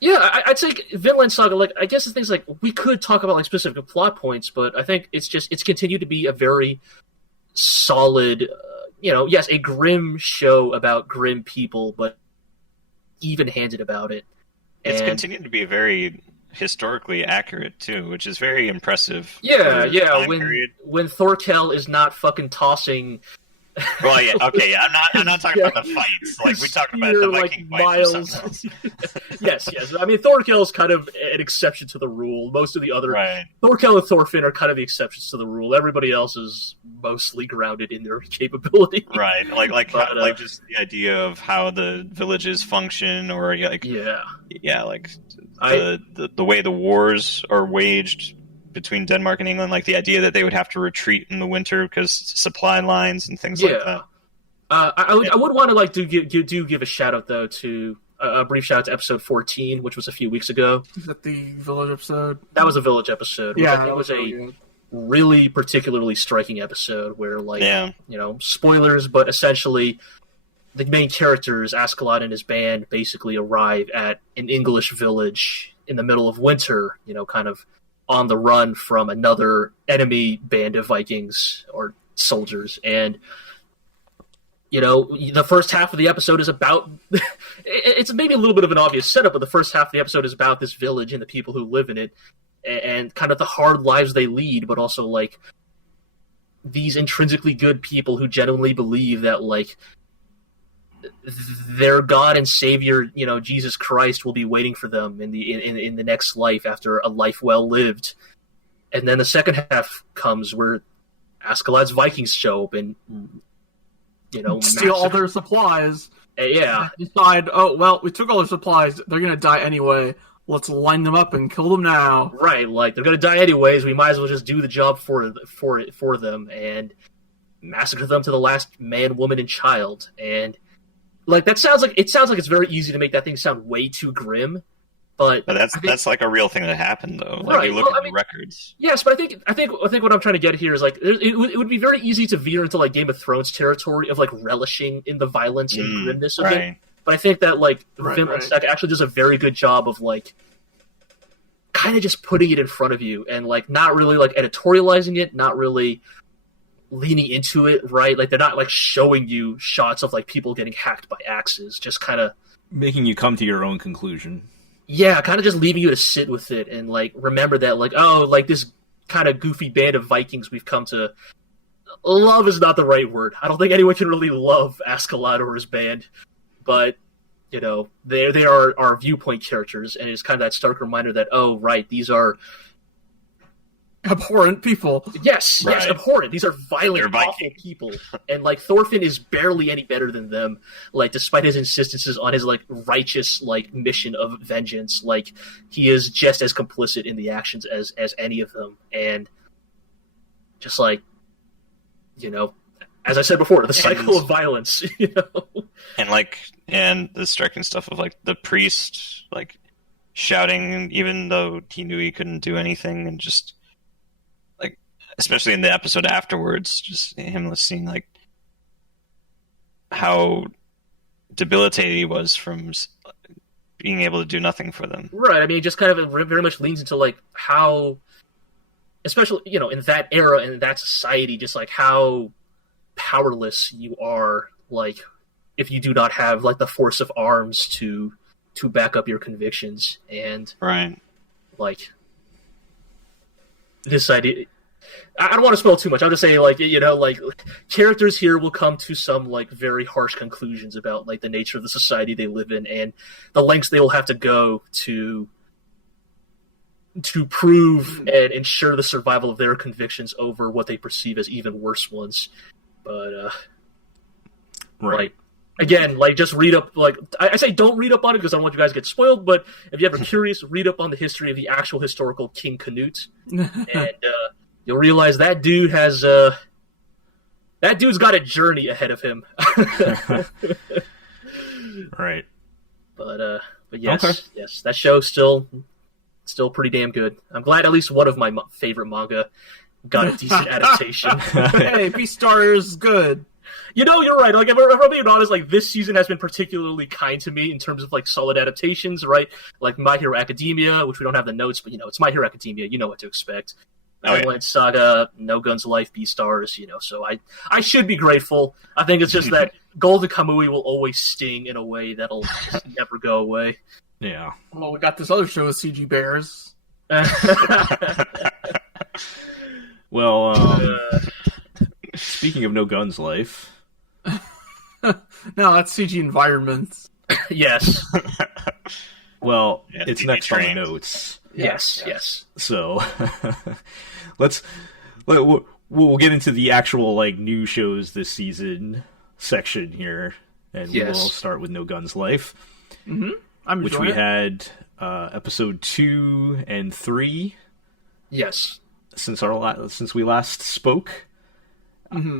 yeah, I'd say Vinland Saga, like, I guess the things like we could talk about like specific plot points, but I think it's continued to be a very solid, yes, a grim show about grim people, but even-handed about it. It's And- continued to be very historically accurate too, which is very impressive. Yeah, for the yeah. time When period. when Thorkel is not fucking tossing Well, yeah, okay, yeah. I'm not talking about the fights. Like we talked about the Viking fights or something else. Yes. I mean, Thorkel is kind of an exception to the rule. Most of the other Thorkel and Thorfinn are kind of the exceptions to the rule. Everybody else is mostly grounded in their capability. Right. Like just the idea of how the villages function, or like the way the wars are waged between Denmark and England, like the idea that they would have to retreat in the winter because supply lines and things like that. I would want to give a shout out though to a brief shout out to episode 14, which was a few weeks ago. Is that the village episode? That was a village episode. Yeah, it was a really particularly striking episode where, spoilers, but essentially the main characters, Askeladd and his band, basically arrive at an English village in the middle of winter, kind of on the run from another enemy band of Vikings or soldiers. And, the first half of the episode is about... it's maybe a little bit of an obvious setup, but the first half of the episode is about this village and the people who live in it and kind of the hard lives they lead, but also, these intrinsically good people who genuinely believe that, their God and Savior, Jesus Christ, will be waiting for them in the next life after a life well lived. And then the second half comes where Askeladd's Vikings show up and steal all their supplies. Yeah. Decide, oh well, we took all their supplies. They're gonna die anyway. Let's line them up and kill them now. Right, they're gonna die anyways. We might as well just do the job for them and massacre them to the last man, woman, and child. And that sounds like it's very easy to make that thing sound way too grim, but that's like a real thing that happened though. Right. You look at the records. Yes, but I think what I'm trying to get here is it would be very easy to veer into Game of Thrones territory of relishing in the violence and grimness of it. But I think that Vinland Saga actually does a very good job of kind of just putting it in front of you and not really editorializing it, not really leaning into it, right? They're not showing you shots of people getting hacked by axes, just kind of making you come to your own conclusion. Yeah, kind of just leaving you to sit with it and remember that this kind of goofy band of Vikings we've come to love is not the right word. I don't think anyone can really love Askeladd or his band, but they are our viewpoint characters, and it's kind of that stark reminder that these are abhorrent people. Yes, abhorrent. These are violent, awful people. And Thorfinn is barely any better than them. Despite his insistences on his righteous mission of vengeance, he is just as complicit in the actions as any of them. And just as I said before, the cycle of violence. And the striking stuff of the priest shouting, even though he knew he couldn't do anything, and just. Especially in the episode afterwards, just him seeing how debilitated he was from being able to do nothing for them. Right. I mean, it just kind of very much leans into how, especially in that era and in that society, just how powerless you are. If you do not have the force of arms to back up your convictions, and this idea. I don't want to spoil too much. I'm just saying, characters here will come to some, very harsh conclusions about, the nature of the society they live in and the lengths they will have to go to prove and ensure the survival of their convictions over what they perceive as even worse ones. But, again, just read up, I say don't read up on it because I don't want you guys to get spoiled, but if you're ever curious, read up on the history of the actual historical King Canute, and, you'll realize that dude has that dude's got a journey ahead of him. Right. But yes, that show's still pretty damn good. I'm glad at least one of my favorite manga got a decent adaptation. Hey, Beastars is good. You're right. If I'm being honest, this season has been particularly kind to me in terms of solid adaptations, right? My Hero Academia, which we don't have the notes, but it's My Hero Academia. You know what to expect. Vinland Saga, No Guns Life, Beastars, so I should be grateful. I think it's just that Golden Kamui will always sting in a way that'll just never go away. Yeah. Well, we got this other show with CG Bears. Well, speaking of No Guns Life, No, that's CG environments. Yes. Well, Yeah, it's TV next on the trains. notes. Yes. So we'll get into the actual like new shows this season section here, and we'll Yes. start with No Guns Life, I'm which enjoying we it. had episode 2 and 3 Yes. since we last spoke.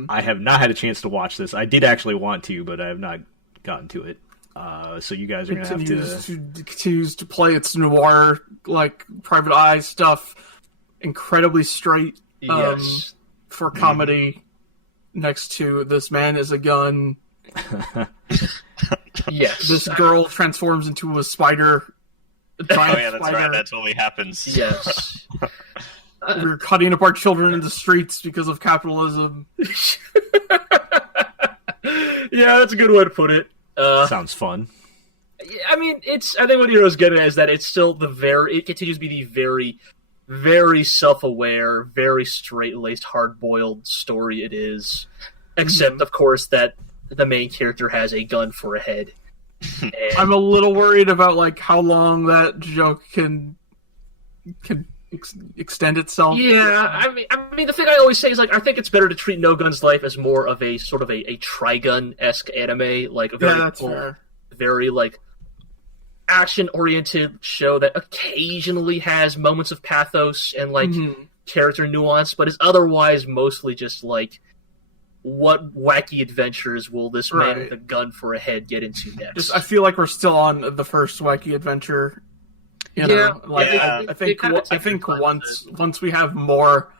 I have not had a chance to watch this. I did actually want to, but I have not gotten to it. So you guys are gonna have Continues to play its noir, like private eye stuff, incredibly straight Yes. for comedy. Next to this man is a gun. Yes. This girl transforms into a spider. A Oh giant yeah, that's spider. right. That totally happens. Yes. We're cutting apart children in the streets because of capitalism. Yeah, that's a good way to put it. Sounds fun. I mean, I think what Hero's getting at is that it's still it continues to be the very, very self-aware, very straight-laced, hard-boiled story it is. Except, of course, that the main character has a gun for a head. And I'm a little worried about like how long that joke can extend itself. yeah, I mean, the thing I always say is like, I think it's better to treat No Guns Life as more of a sort of a Trigun-esque anime, like a very that's fair. very like action-oriented show that occasionally has moments of pathos and like character nuance, but is otherwise mostly just like, what wacky adventures will this man Right. with a gun for a head get into next? I feel like we're still on the first wacky adventure. You Yeah, know, like yeah. I think kinda take I think their time with once we have more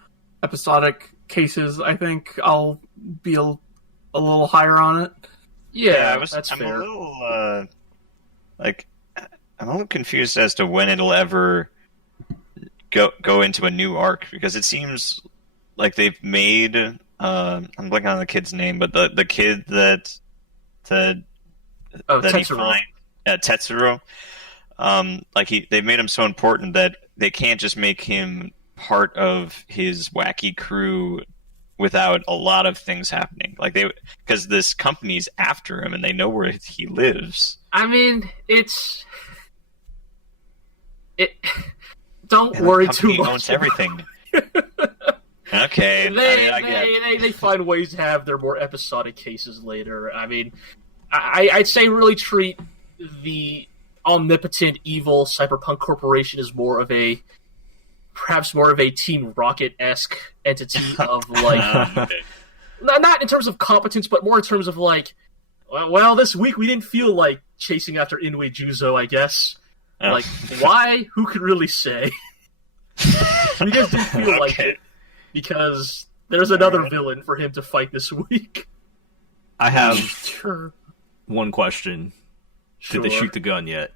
episodic cases, I think I'll be a little higher on it. yeah, I'm that's fair. a little I'm a little confused as to when it'll ever go into a new arc, because it seems like they've made I'm blanking on the kid's name, but the kid that he Tetsuro. finds, Tetsuro. They've made him so important that they can't just make him part of his wacky crew without a lot of things happening. Because this company's after him and they know where he lives. I mean, don't And worry the too company much. owns everything. Okay, I get. They find ways to have their more episodic cases later. I mean, I'd say really treat the omnipotent evil cyberpunk corporation as perhaps more of a Team Rocket-esque entity of like Okay. not in terms of competence, but more in terms of like, well, this week we didn't feel like chasing after Inui Juzo, I guess. Oh. Like, why? Who could really say? We just didn't feel like Okay. it because there's another Alright. villain for him to fight this week. I have Sure. one question. Did they Sure. shoot the gun yet?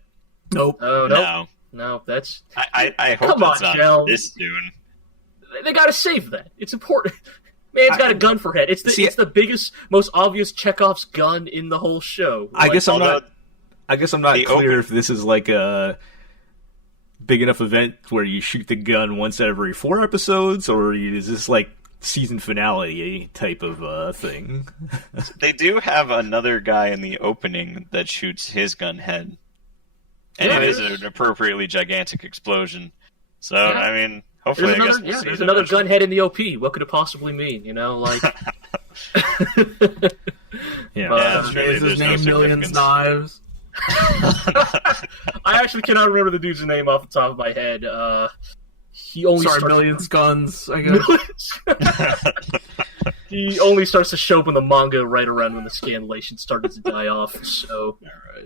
Nope. Oh no, that's I hope Come it's on, not Jell. this soon. they gotta save that. It's important. Man's got a gun for head. It's the biggest, most obvious Chekhov's gun in the whole show. I guess I'm although- not. I guess I'm not The clear open- if this is like a big enough event where you shoot the gun once every 4 episodes, or is this like season finale type of thing? They do have another guy in the opening that shoots his gun head. And Yeah, it is there's- an appropriately gigantic explosion. So, Yeah. I mean, hopefully, There's we'll see another eventually. gun head in the OP. What could it possibly mean? You know, like. Yeah. But, that's true. Is his There's no name Millions significance. Knives? I actually cannot remember the dude's name off the top of my head. He only Sorry, starts Millions Guns, I guess. He only starts to show up in the manga right around when the scanlation started to die off. So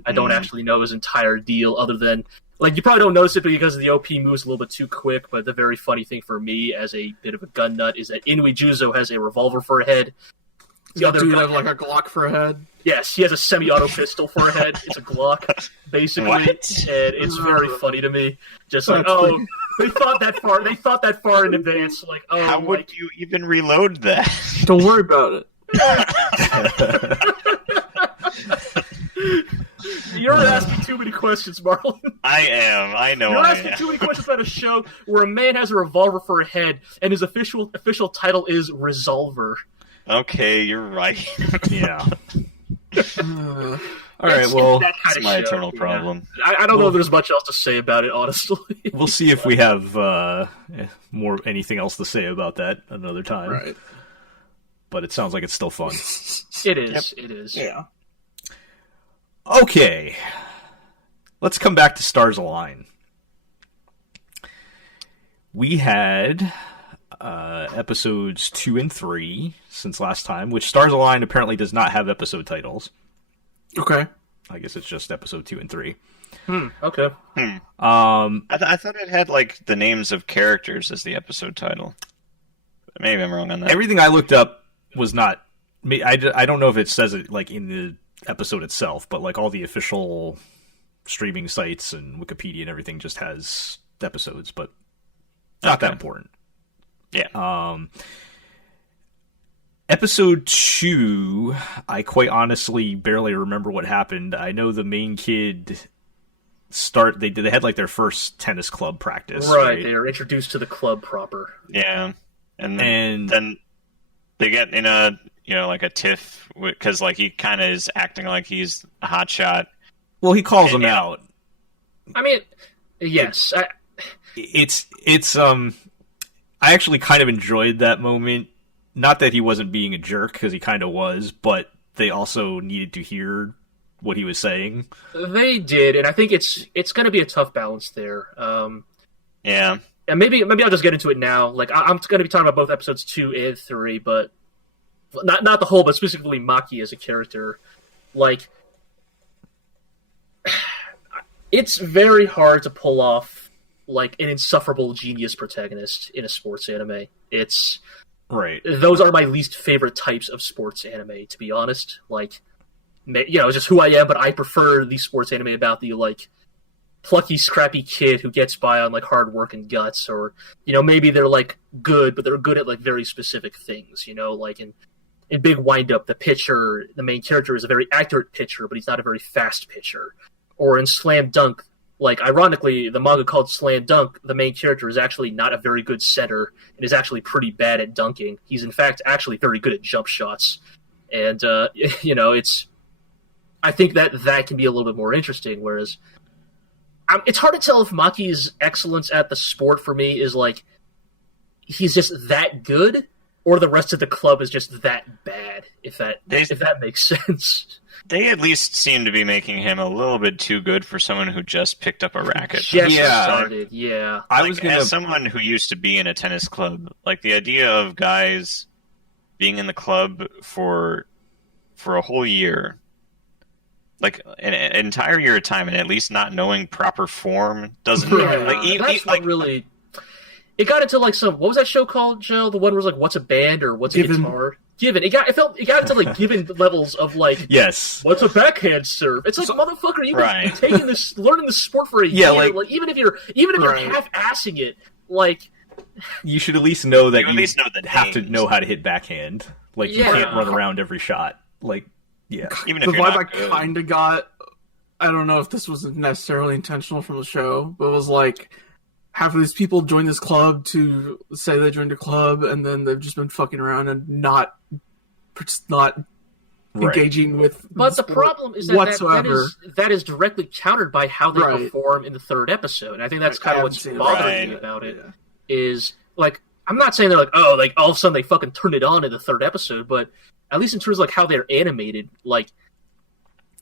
I don't actually know his entire deal, other than like you probably don't notice it because the OP moves a little bit too quick. But the very funny thing for me, as a bit of a gun nut, is that Inui Juzo has a revolver for a head. The other Dude gun have like a Glock for a head. Yes, he has a semi-auto pistol for a head. It's a Glock, basically, What? and it's very funny to me. Just like, That's oh, pretty- they thought that far. They thought that far in advance. Like, oh, How would like, you even reload that? Don't worry about it. you're asking too many questions, Marlon. I am. I know You're I asking am. too many questions about a show where a man has a revolver for a head, and his official title is Resolver. Okay, you're right. Yeah. Uh, All right. Well, that kind It's of my show, eternal yeah. problem. I don't know if there's much else to say about it, honestly. we'll see if we have anything else to say about that another time. right. But it sounds like it's still fun. It is. It is. Yeah. Okay. Let's come back to Stars Align. We had episodes 2 and 3 since last time, which Stars Align apparently does not have episode titles. Okay. I guess it's just episode 2 and 3. Okay. I thought it had like the names of characters as the episode title. Maybe I'm wrong on that. Everything I looked up was not. I don't know if it says it like in the episode itself, but like all the official streaming sites and Wikipedia and everything just has episodes, but not that important. Yeah. Episode 2, I quite honestly barely remember what happened. I know the main kid they had like their first tennis club practice. Right. They are introduced to the club proper. Yeah. And then they get in a like a tiff because like he kind of is acting like he's a hotshot. Well, he calls him out. I mean, yes. It's I actually kind of enjoyed that moment. Not that he wasn't being a jerk, because he kind of was, but they also needed to hear what he was saying. They did, and I think it's going to be a tough balance there. Yeah. And maybe I'll just get into it now. Like I'm going to be talking about both episodes 2 and 3, but not the whole, but specifically Maki as a character. Like, it's very hard to pull off like an insufferable genius protagonist in a sports anime. It's right. Those are my least favorite types of sports anime, to be honest. Like, it's just who I am, but I prefer the sports anime about the like plucky, scrappy kid who gets by on like hard work and guts, or maybe they're like good, but they're good at like very specific things. Like in Big Wind-Up, the main character is a very accurate pitcher, but he's not a very fast pitcher. Or in Slam Dunk, like ironically, the manga called Slam Dunk, the main character is actually not a very good setter and is actually pretty bad at dunking. He's in fact actually very good at jump shots, and it's. I think that can be a little bit more interesting. Whereas, it's hard to tell if Maki's excellence at the sport for me is like he's just that good, or the rest of the club is just that bad. If that makes sense. They at least seem to be making him a little bit too good for someone who just picked up a racket. Just started, yeah. As someone who used to be in a tennis club, like the idea of guys being in the club for a whole year, like an entire year of time, and at least not knowing proper form doesn't really. It got into like what was that show called, Joe? The one where it was like, what's a band or what's a guitar? Given. It got into like given levels of like, yes, what's a backhand serve? It's like, motherfucker, you've been learning this sport for a year. Like even if you're half-assing it, like you should at least know that you at least know the have to know how to hit backhand. Like you can't run around every shot. Like even if the you're vibe not I kind of got. I don't know if this was necessarily intentional from the show, but it was like half of these people joined this club to say they joined a club, and then they've just been fucking around and not engaging with. But the problem is that is directly countered by how they perform in the third episode. And I think that's kind of what's bothering me about it. Is like, I'm not saying they're like, oh, like all of a sudden they fucking turned it on in the third episode, but at least in terms of like how they're animated, like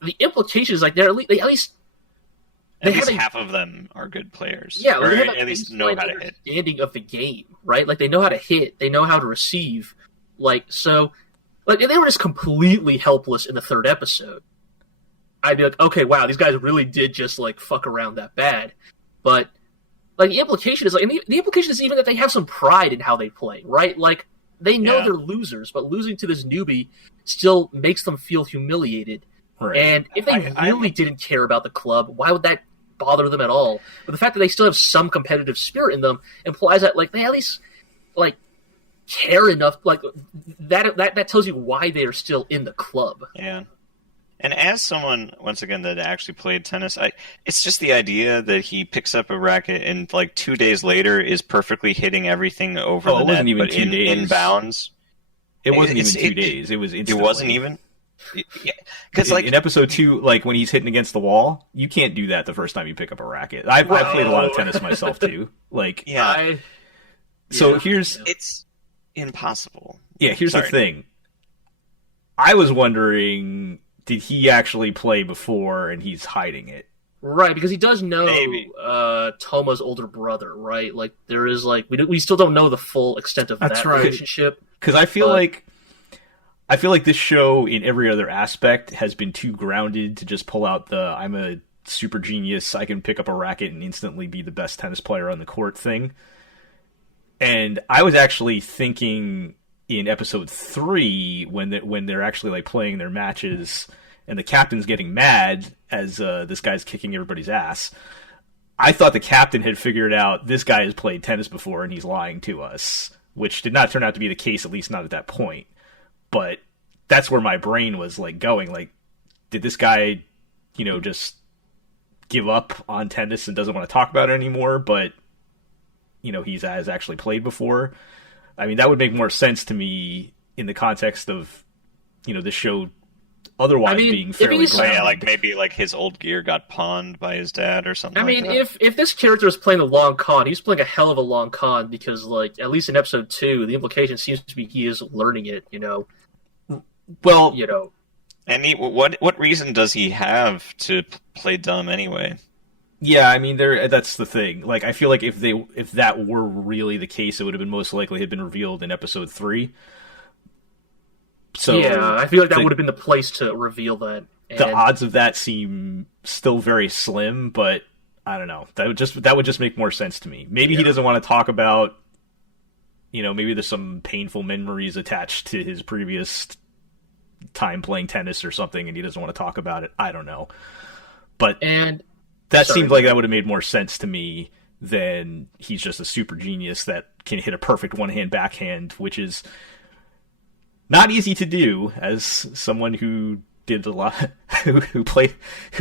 the implication is like they at least half of them are good players. Yeah, or they have at least know how to hit. Understanding of the game, right? Like they know how to hit, they know how to receive. Like so, like if they were just completely helpless in the third episode, I'd be like, okay, wow, these guys really did just like fuck around that bad. But like the implication is like, and the implication is even that they have some pride in how they play, right? Like they know they're losers, but losing to this newbie still makes them feel humiliated. Right. And if they really didn't care about the club, why would that bother them at all? But the fact that they still have some competitive spirit in them implies that like they at least like care enough, like that tells you why they are still in the club. Yeah. And as someone, once again, that actually played tennis, it's just the idea that he picks up a racket and like 2 days later is perfectly hitting everything over the net, but in bounds. It wasn't even It's- 2 days. It was It instantly. wasn't even. Yeah, because like in episode 2, like when he's hitting against the wall, you can't do that the first time you pick up a racket. I played a lot of tennis myself too. Like, yeah, so Yeah. it's impossible. here's Sorry. the thing. I was wondering, did he actually play before and he's hiding it? Right, because he does know Maybe. Toma's older brother, right? Like there is like we still don't know the full extent of That's that right. relationship. Because I feel But- like this show, in every other aspect, has been too grounded to just pull out the "I'm a super genius, I can pick up a racket and instantly be the best tennis player on the court" thing. And I was actually thinking in episode 3, when they're actually like playing their matches, and the captain's getting mad as this guy's kicking everybody's ass. I thought the captain had figured out this guy has played tennis before and he's lying to us, which did not turn out to be the case, at least not at that point. But that's where my brain was like going. Like, did this guy, just give up on tennis and doesn't want to talk about it anymore? But he's has actually played before. I mean, that would make more sense to me in the context of this show otherwise being if fairly he's- grounded. Yeah, like maybe like his old gear got pawned by his dad or something. I mean, like that. if this character is playing a long con, he's playing a hell of a long con because, like, at least in episode 2, the implication seems to be he is learning it. Well, And what reason does he have to play dumb anyway? yeah, I mean, that's the thing. Like, I feel like if that were really the case, it would have been most likely had been revealed in episode 3. So yeah, I feel like that the- would have been the place to reveal that. the And- odds of that seem still very slim, but I don't know. That would just make more sense to me. Maybe he doesn't want to talk about, maybe there's some painful memories attached to his previous time playing tennis or something, and he doesn't want to talk about it. I don't know. But and that sorry. seems like that would have made more sense to me than he's just a super genius that can hit a perfect one-hand backhand, which is not easy to do as someone who did a lot, who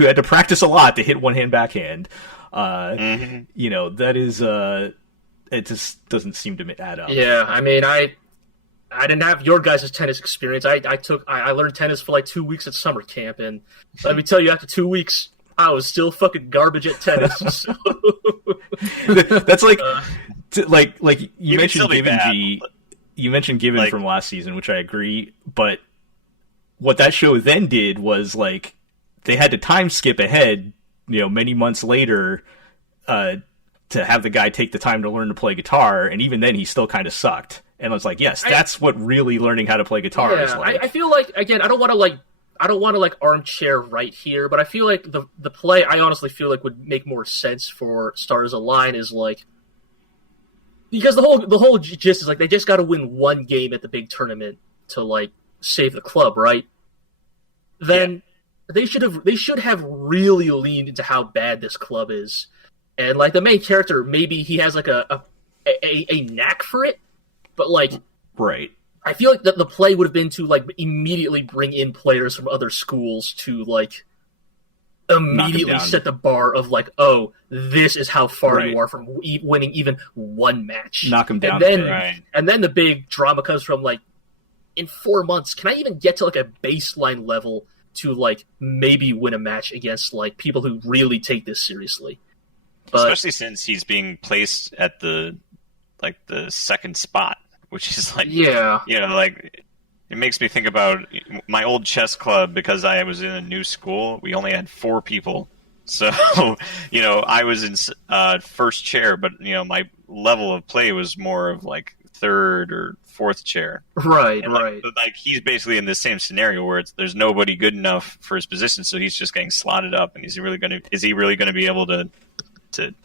had to practice a lot to hit one-hand backhand. That is, it just doesn't seem to add up. yeah, I mean, I didn't have your guys' tennis experience. I learned tennis for like 2 weeks at summer camp, and let me tell you, after 2 weeks, I was still fucking garbage at tennis. So. That's like, like you You can mentioned still be Given bad, G. but- You mentioned Given Like- from last season, which I agree. But what that show then did was like they had to time skip ahead, many months later, to have the guy take the time to learn to play guitar, and even then he still kind of sucked. And I was like, yes, that's what really learning how to play guitar is like. I feel like, again, I don't want to armchair right here, but I feel like the play I honestly feel like would make more sense for Stars Align is like, because the whole gist is like they just got to win one game at the big tournament to like save the club, right? Then they should have really leaned into how bad this club is, and like the main character, maybe he has like a knack for it, but like Right. I feel like the play would have been to like immediately bring in players from other schools to like immediately down. set the bar of like, oh, this is how far Right. you are from winning even one match. Knock him down. And then, a peg. Right. and then the big drama comes from like, in 4 months, can I even get to like a baseline level to like maybe win a match against like people who really take this seriously? But Especially since he's being placed at the second spot, which is like yeah, like it makes me think about my old chess club because I was in a new school. We only had 4 people, so I was in first chair, but my level of play was more of like third or fourth chair. right, And, right. like he's basically in the same scenario where there's nobody good enough for his position, so he's just getting slotted up. And is he really going to be able to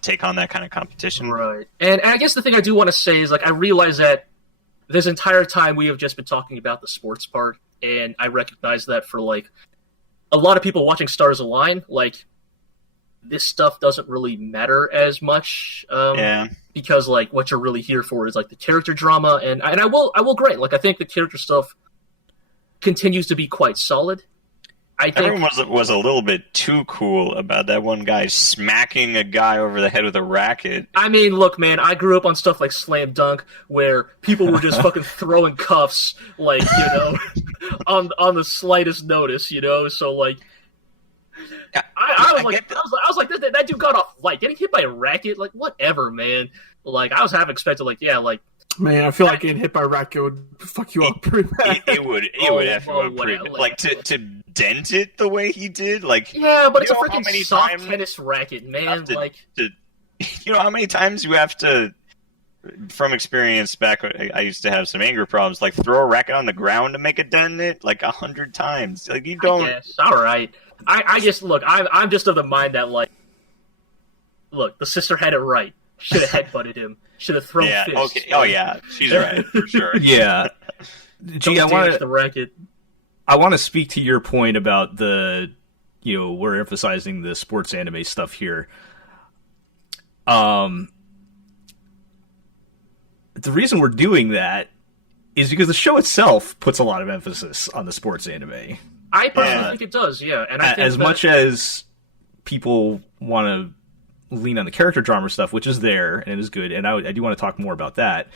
take on that kind of competition? Right. And I guess the thing I do want to say is, like, I realize that this entire time we have just been talking about the sports part, and I recognize that for, like, a lot of people watching Stars Align, like, this stuff doesn't really matter as much. Yeah. Because, like, what you're really here for is, like, the character drama, and I will grant, like, I think the character stuff continues to be quite solid. I think Everyone was a little bit too cool about that one guy smacking a guy over the head with a racket. I mean, look, man, I grew up on stuff like Slam Dunk, where people were just fucking throwing cuffs, like, you know, on the slightest notice, you know. So, like, I was like, that dude got off light. Getting hit by a racket, like, whatever, man. Like, I was half expected, like, yeah, like. Man, I feel like getting hit by a racket would fuck you up pretty bad. It would F you up pretty bad. Like, to dent it the way he did, like... Yeah, but it's a freaking soft tennis racket, man. You know how many times you have to, from experience back when I used to have some anger problems, like, throw a racket on the ground to make a dent in it? Like, 100 times. Like, you don't... Yes, alright. I just, look, I'm just of the mind that, like, look, the sister had it right. Should have headbutted him. Should have thrown fists. Okay. Oh yeah, she's right for sure. Yeah. Gee, I want the racket. I want to speak to your point about the, you know, we're emphasizing the sports anime stuff here. The reason we're doing that is because the show itself puts a lot of emphasis on the sports anime. I personally think it does, yeah. And I think as much as people want to lean on the character drama stuff, which is there and it is good, and I do want to talk more about that.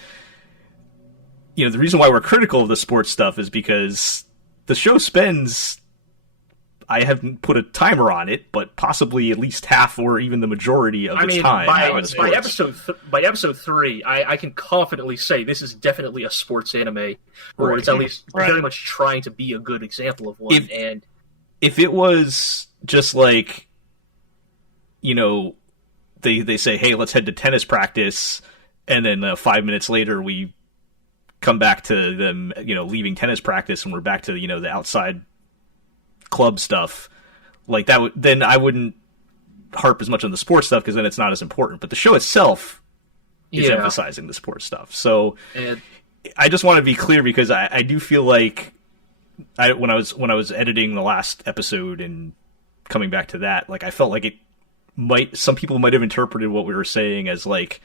You know, the reason why we're critical of the sports stuff is because the show spends, I haven't put a timer on it, but possibly at least half or even the majority of the time. By episode 3, I can confidently say this is definitely a sports anime, or it's at least very much trying to be a good example of one. If it was just like, you know, they say, hey, let's head to tennis practice, and then 5 minutes later we come back to them, you know, leaving tennis practice, and we're back to, you know, the outside club stuff, like that then I wouldn't harp as much on the sports stuff, because then it's not as important. But the show itself is emphasizing the sports stuff. So I just want to be clear, because I do feel like when I was editing the last episode and coming back to that, like, I felt like some people might have interpreted what we were saying as like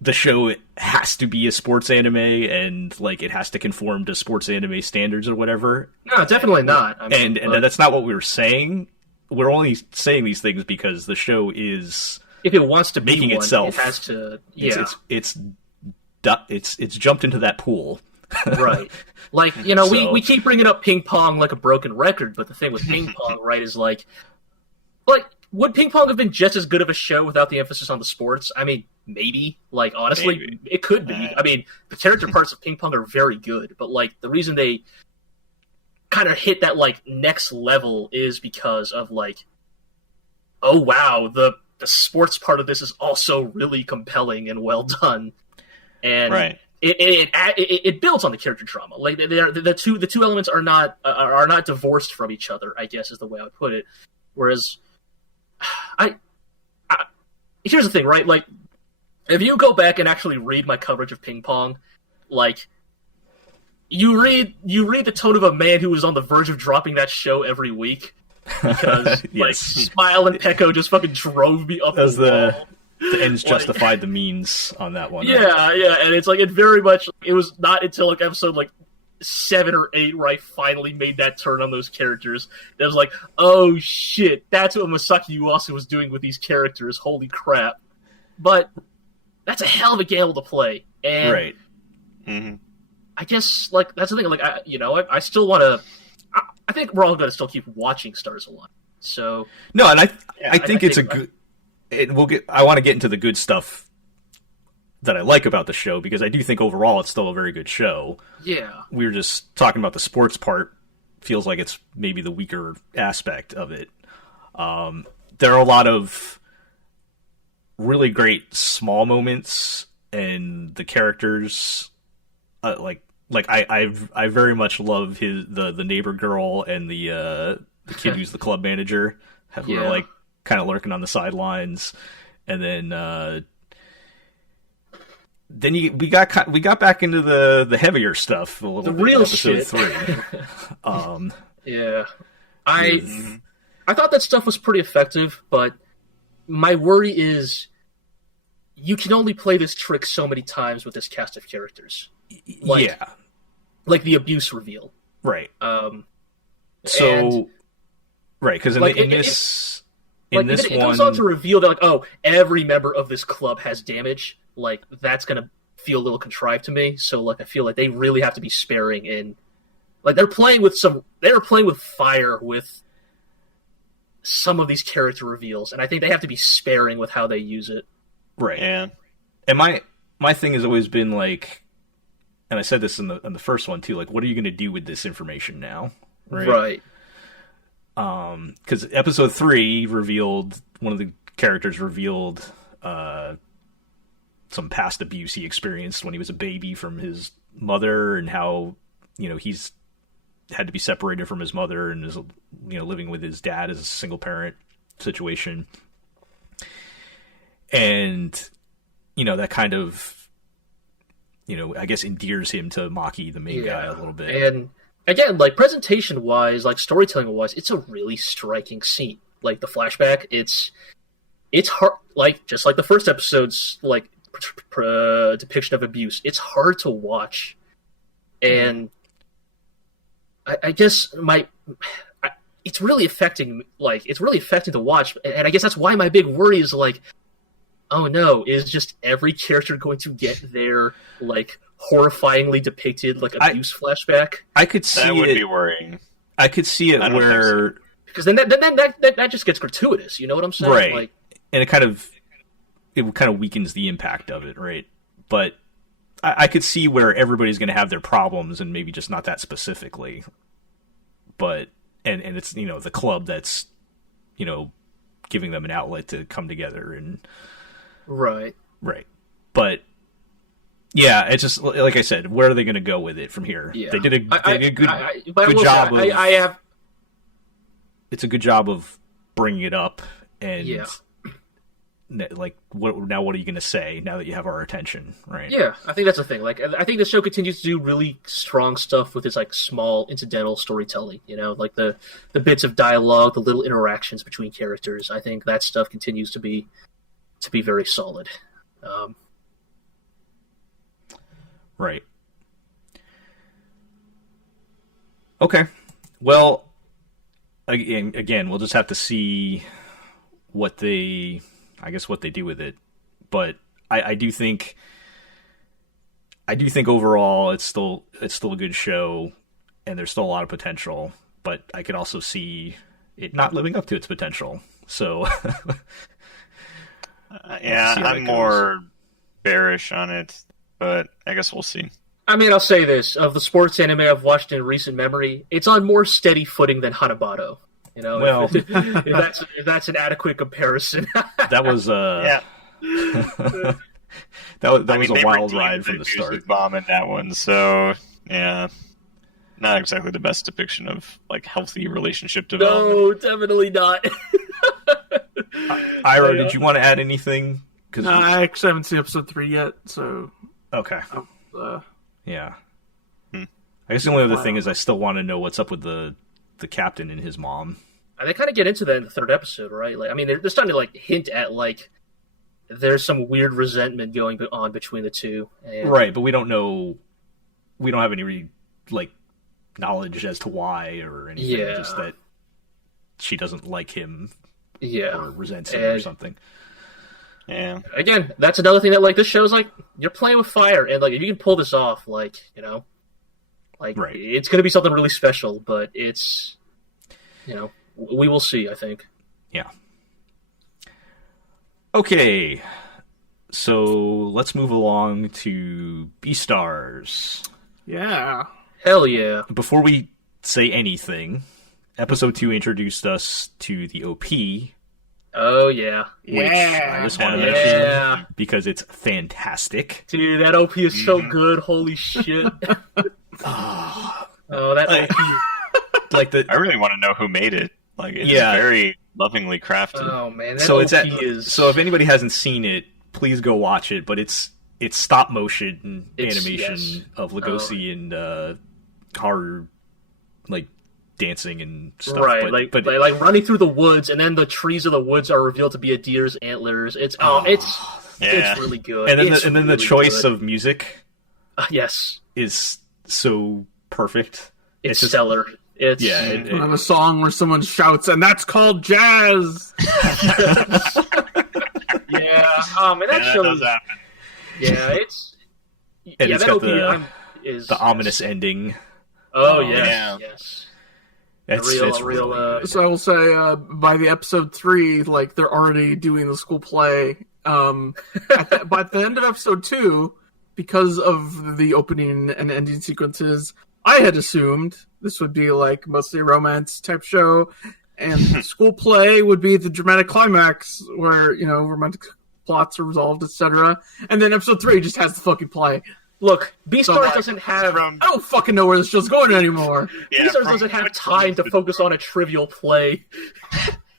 the show has to be a sports anime and like it has to conform to sports anime standards or whatever. No, definitely not. I mean, and that's not what we were saying. We're only saying these things because the show is, if it wants to be making one, itself, it has to. Yeah, it's jumped into that pool. Right. Like, you know, we keep bringing up ping pong like a broken record, but the thing with ping pong, right, is like, would ping pong have been just as good of a show without the emphasis on the sports? I mean, maybe. Like, honestly, it could be. I mean, the character parts of ping pong are very good, but, like, the reason they kind of hit that, like, next level is because of, like, oh, wow, the sports part of this is also really compelling and well done. And it builds on the character drama. Like, the two elements are not divorced from each other, I guess is the way I would put it. Whereas here's the thing, right? Like, if you go back and actually read my coverage of ping pong, like, you read the tone of a man who was on the verge of dropping that show every week because yes. like Smile and Pecco just fucking drove me up the wall. The ends justified the means on that one. Yeah, right? Yeah, and it's like it was not until like episode like 7 or 8 where I finally made that turn on those characters. That was like, oh shit, that's what Masaki Uasa was doing with these characters. Holy crap! But that's a hell of a game to play, and right. Mm-hmm. I guess like that's the thing. Like I still want to. I think we're all going to still keep watching Stars Align. So no, and I think it's a good. I want to get into the good stuff that I like about the show, because I do think overall it's still a very good show. Yeah. We were just talking about the sports part. Feels like it's maybe the weaker aspect of it. There are a lot of really great small moments, and the characters, I very much love the neighbor girl and the kid who's the club manager, who are like kind of lurking on the sidelines, and then we got back into the heavier stuff a little the bit. Real episode shit. 3. Yeah, I thought that stuff was pretty effective, but my worry is you can only play this trick so many times with this cast of characters. Like the abuse reveal, right? So, right, because in, like, in this it one, goes on to reveal that, like, oh, every member of this club has damage. Like, that's gonna feel a little contrived to me. So, like, I feel like they really have to be sparing in. Like, they were playing with fire with some of these character reveals, and I think they have to be sparing with how they use it. right? Yeah. And my thing has always been like, and I said this in the first one too. Like, what are you going to do with this information now? Right. Because episode 3 revealed one of the characters revealed some past abuse he experienced when he was a baby from his mother, and how he's had to be separated from his mother and is living with his dad as a single parent situation, and that kind of I guess endears him to Maki, the main guy, a little bit. And again, like, presentation wise, like, storytelling wise, it's a really striking scene. Like, the flashback, it's hard, like, just like the first episode's like depiction of abuse. It's hard to watch, and I guess it's really affecting. Like, it's really affecting to watch, and I guess that's why my big worry is like, oh no, is just every character going to get their, like, horrifyingly depicted, like, abuse flashback? I could see That would it. be worrying. I could see it where, Because then that just gets gratuitous. You know what I'm saying? right, Like, and it kind of weakens the impact of it, right? But I could see where everybody's going to have their problems, and maybe just not that specifically. But and it's the club that's giving them an outlet to come together and right. But yeah, it's just like I said, where are they going to go with it from here? Yeah. They did a good job. It's a good job of bringing it up, and like, what are you going to say now that you have our attention, right? Yeah, I think that's the thing. Like, I think the show continues to do really strong stuff with its, like, small incidental storytelling. Like the bits of dialogue, the little interactions between characters. I think that stuff continues to be very solid. Right. Okay. Well, again, we'll just have to see what they do with it. But I do think overall it's still a good show, and there's still a lot of potential. But I could also see it not living up to its potential. So yeah, I'm more bearish on it, but I guess we'll see. I mean, I'll say this: of the sports anime I've watched in recent memory, it's on more steady footing than Hanabado. Well, if that's an adequate comparison. that was Yeah. that was a wild ride from the start. Bomb in that one, so yeah, not exactly the best depiction of, like, healthy relationship development. No, definitely not. Iro, did you want to add anything? No, I actually haven't seen episode 3 yet, so Okay. Yeah. Hmm. I guess the only other thing is I still want to know what's up with the captain and his mom. And they kind of get into that in the third episode, right? Like, I mean, they're starting to, like, hint at, like, there's some weird resentment going on between the two. And... Right, but we don't know. We don't have any knowledge as to why or anything. Yeah. Just that she doesn't like him. Yeah. Or resents him or something. Yeah. Again, that's another thing that, like, this show's like, you're playing with fire, and, like, if you can pull this off, like, like, right. It's going to be something really special, but it's, we will see, I think. Yeah. Okay. So let's move along to Beastars. Yeah. Hell yeah. Before we say anything, episode 2 introduced us to the OP. Oh, yeah. Which I just want to mention because it's fantastic. Dude, that OP is so good. Holy shit. Oh, that OP. Like I really want to know who made it. Like, it's very lovingly crafted. Oh, man. That so OP it's so if anybody hasn't seen it, please go watch it. But it's stop motion animation of Lugosi and Haru, like, dancing and stuff. Right, but like running through the woods, and then the trees of the woods are revealed to be a deer's antlers. It's really good. And then the choice of music, yes, is so perfect. It's stellar. It's On a song where someone shouts, and that's called jazz. yeah. And that Yeah, shows. that does happen. Yeah, it's. And yeah, it's that got opening is the ominous ending. Oh yeah. yes. It's real, really good. So I will say, by the episode 3, like they're already doing the school play. But at the end of episode 2, because of the opening and ending sequences, I had assumed this would be like mostly a romance type show, and the school play would be the dramatic climax where romantic plots are resolved, etc. And then episode 3 just has the fucking play. Look, Beastars So, like, doesn't have. I don't fucking know where this show's going anymore. Beastars doesn't have time to focus on a trivial play.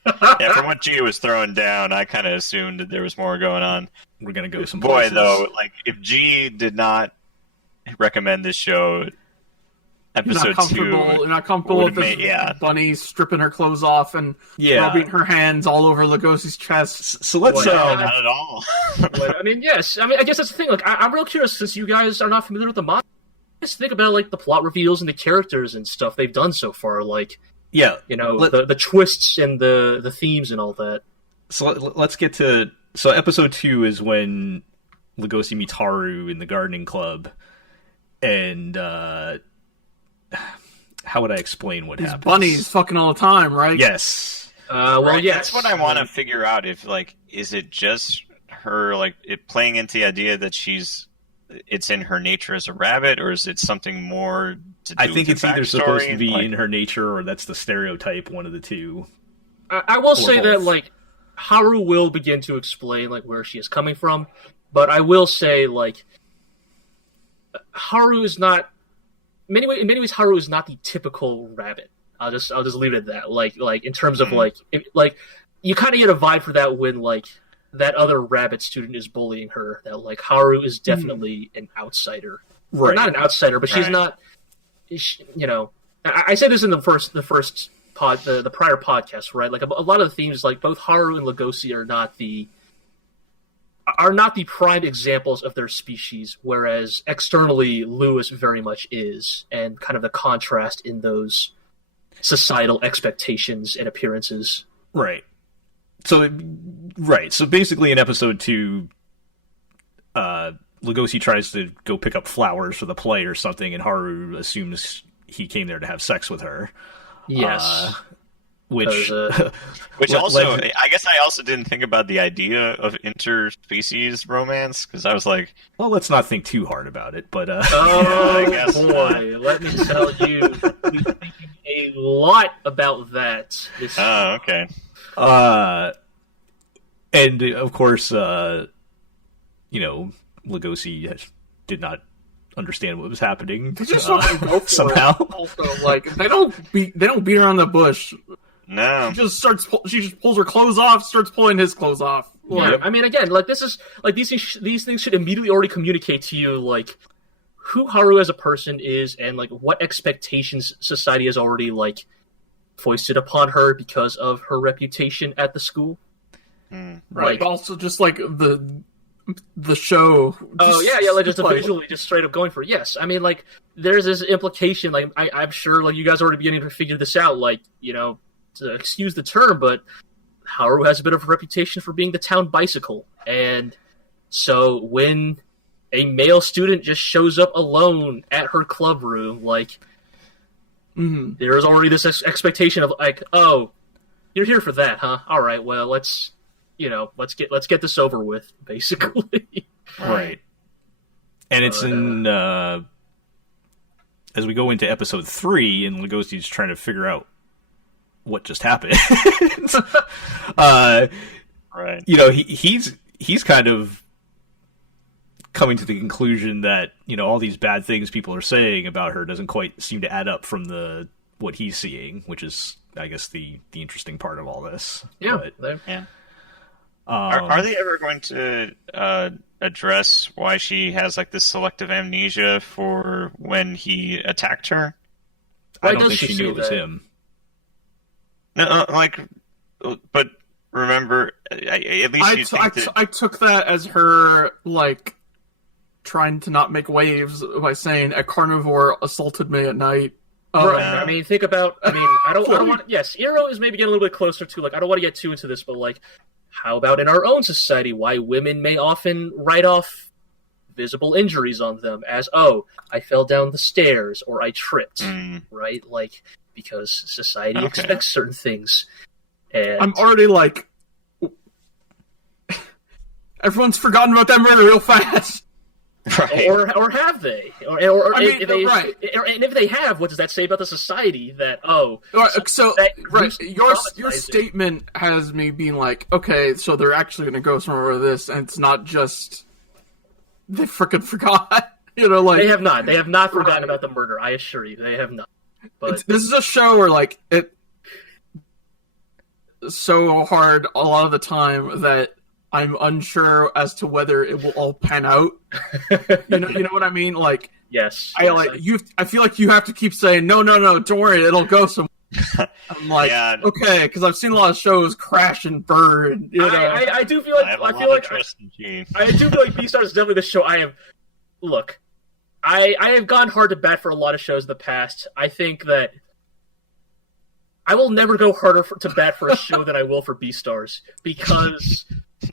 Yeah, from what G was throwing down, I kind of assumed that there was more going on. We're gonna go some Boy, places. though, like if G did not recommend this show, episode 2, You're not comfortable with would've this bunny stripping her clothes off and rubbing her hands all over Lugosi's chest. So let's Well, not at all. But, I mean, yes. I mean, I guess that's the thing. Like, I'm real curious since you guys are not familiar with the manga. Just think about like the plot reveals and the characters and stuff they've done so far. Like, the twists and the themes and all that. So let's get to. So episode 2 is when Lugosi meets Haru in the gardening club, and how would I explain what happens? Bunnies fucking all the time, right? Yes. Well, yes. That's what I want to figure out. If is it just her playing into the idea that it's in her nature as a rabbit, or is it something more to do I think with it's the either supposed backstory? to be in her nature, or that's the stereotype. One of the two. I will say both. that like Haru will begin to explain like where she is coming from, but I will say like Haru is not. In many ways, Haru is not the typical rabbit. I'll just leave it at that. Like in terms of like you kind of get a vibe for that when like that other rabbit student is bullying her. That like Haru is definitely an outsider, Right? Or not an outsider, but she's not. I said this in the first the prior podcast, right? Like a lot of the themes, like both Haru and Lugosi are not the prime examples of their species, whereas externally Lewis very much is, and kind of the contrast in those societal expectations and appearances. Right. So basically in episode 2, Lugosi tries to go pick up flowers for the play or something, and Haru assumes he came there to have sex with her. Yes. Which also, I guess I also didn't think about the idea of interspecies romance, because I was like, well, let's not think too hard about it, but Oh I guess boy, let me tell you, we're thinking a lot about that. oh, okay. And of course, Lugosi did not understand what was happening. They just fucking go for somehow. it. Also, like they don't beat around the bush. No. She just pulls her clothes off, starts pulling his clothes off. Yeah, I mean, again, like this is like these things should immediately already communicate to you like who Haru as a person is and like what expectations society has already like foisted upon her because of her reputation at the school. Right. Also, just like the show. Oh yeah, like just visually, just straight up going for it. Yes. I mean, like there's this implication. Like I'm sure, like you guys are already beginning to figure this out. Like to excuse the term, but Haru has a bit of a reputation for being the town bicycle, and so when a male student just shows up alone at her club room, like there's already this expectation of like, oh, you're here for that, huh? All right, well let's get this over with, basically. Right. And it's in as we go into episode 3, and Lugosi's trying to figure out what just happened. Right. He's kind of coming to the conclusion that all these bad things people are saying about her doesn't quite seem to add up from what he's seeing, which is, I guess, the interesting part of all this. Yeah. Yeah. Are they ever going to address why she has like this selective amnesia for when he attacked her? I Why don't does think she she knew say it was that? him. No, but remember, at least you think that... I took that as her like trying to not make waves by saying a carnivore assaulted me at night. Right. Yeah. I mean, think about. I mean, I don't want. Yes, Iro is maybe getting a little bit closer to like. I don't want to get too into this, but like, how about in our own society, why women may often write off visible injuries on them as, oh, I fell down the stairs or I tripped, right? Like, because society expects certain things. And I'm already like, everyone's forgotten about that murder real fast. Right. Or have they? Or I mean, if they, right. and if they have, what does that say about the society? That Your statement has me being like, okay, so they're actually going to go somewhere with this, and it's not just they freaking forgot. Like they have not. They have not forgotten about the murder. I assure you, they have not. But this is a show where like it so hard a lot of the time that I'm unsure as to whether it will all pan out. You know what I mean? Like, yes, I feel like you have to keep saying no, don't worry, it'll go somewhere. I'm like, okay, because I've seen a lot of shows crash and burn. I do feel like I do feel like Beastars is definitely the show I have. Look, I have gone hard to bat for a lot of shows in the past. I think that I will never go harder to bat for a show than I will for Beastars, because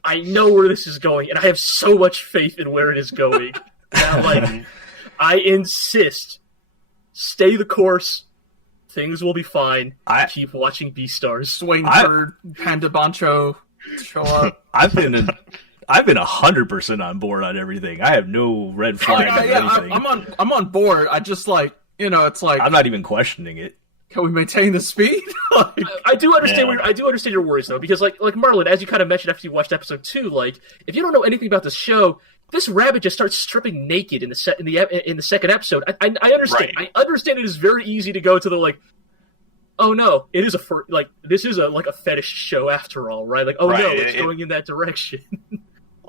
I know where this is going, and I have so much faith in where it is going. That, like, I insist, stay the course. Things will be fine. Keep watching Beastars. Swing for Panda Bancho to show up. I've been 100% on board on everything. I have no red flag on anything. I'm on board. I just like, it's like I'm not even questioning it. Can we maintain the speed? I do understand. I do understand your worries though, because like Marlon, as you kind of mentioned after you watched episode 2, like if you don't know anything about the show, this rabbit just starts stripping naked in the second episode. I understand. Right. I understand it is very easy to go to the like, oh no, it is this is a fetish show after all, right? Like, oh no, it's going in that direction.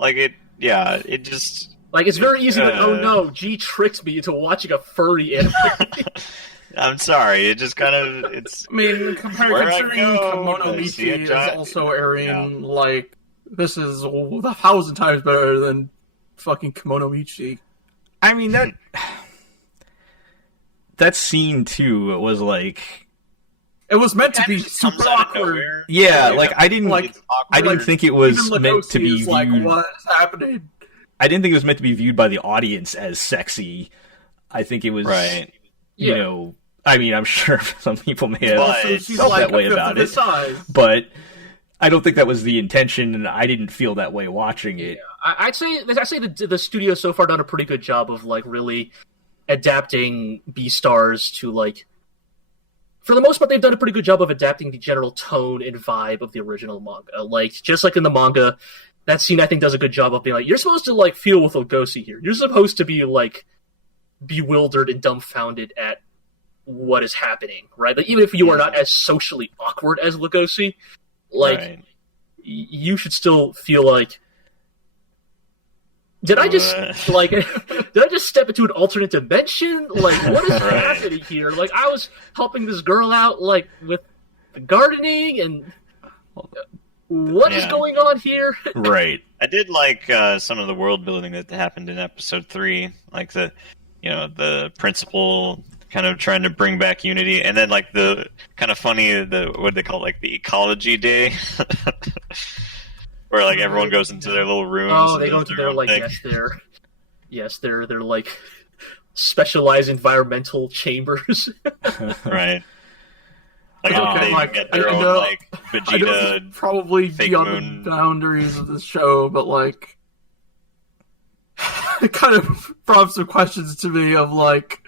It just like it's very easy. Like, oh no, G tricked me into watching a furry anime. I'm sorry, it just kind of it's. I mean, considering Kimono Michi is also airing, like this is 1,000 times better than fucking Kimono Michi. I mean that scene too. It was like. It was meant to be super awkward. Yeah, like I didn't think it was meant to be viewed. Like, what is happening? I didn't think it was meant to be viewed by the audience as sexy. I think it was, you know. I mean, I'm sure some people may have felt that way about it, but I don't think that was the intention, and I didn't feel that way watching it. Yeah. I'd say the studio so far done a pretty good job of like really adapting Beastars to like. For the most part, they've done a pretty good job of adapting the general tone and vibe of the original manga. Like, just like in the manga, that scene, I think, does a good job of being like, you're supposed to, like, feel with Lugosi here. You're supposed to be, like, bewildered and dumbfounded at what is happening, right? Like, even if you are not as socially awkward as Lugosi, like, you should still feel like, did I just step into an alternate dimension? Like, what is happening here? Like, I was helping this girl out, like, with the gardening, and what is going on here? Right. I did like some of the world building that happened in episode 3, like the principal kind of trying to bring back unity, and then like the kind of funny what they call it, like the ecology day. Where like everyone goes into their little rooms. Oh, they go into their like they're like specialized environmental chambers. Right. Like they get their own like Vegeta probably fake beyond moon the boundaries of the show, but like it kind of brought up some questions to me of like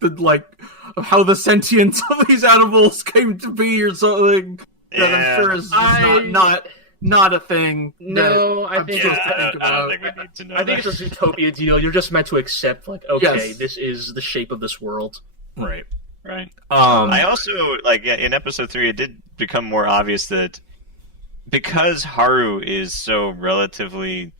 of how the sentience of these animals came to be or something. That I'm sure is not a thing. No, I think we need to know. I think it's a Zootopia deal. You're just meant to accept, like, okay, this is the shape of this world. Right. I also in episode 3, it did become more obvious that because Haru is so relatively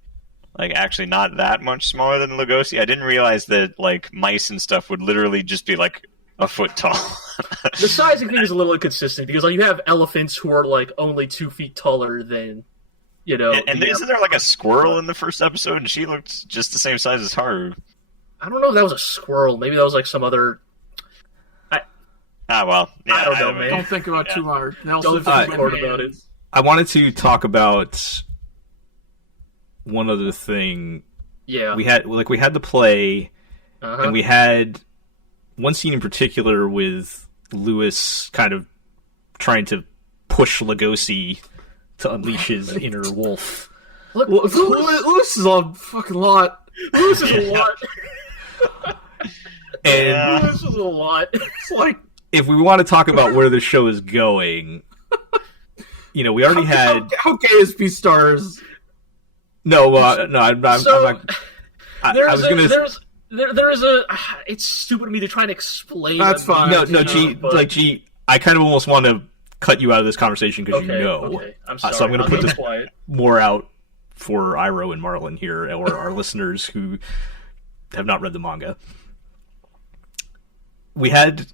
actually not that much smaller than Lugosi, I didn't realize that like mice and stuff would literally just be like a foot tall. The sizing thing is a little inconsistent because like you have elephants who are like only 2 feet taller than, And isn't there like a squirrel in the first episode, and she looked just the same size as Haru? I don't know if that was a squirrel. Maybe that was like some other. Well, yeah, I don't know, man. Don't think about too hard. Don't think hard about it. I wanted to talk about one other thing. Yeah. We had the play, Uh-huh. and we had one scene in particular with Lewis kind of trying to push Lugosi to unleash his inner wolf. Look, Lewis is a fucking lot. Lewis is a lot. And Lewis is a lot. It's like, if we want to talk about where the show is going, we already had. How gay is Beastars? No, I'm not. So, I'm not. I was gonna. There is a. It's stupid of me to try and explain. That's fine. No, G. I kind of almost want to cut you out of this conversation because Okay. I'm sorry. So I'm going to I'll put be this quiet. more out for Iroh and Marlon here, or our listeners who have not read the manga. We had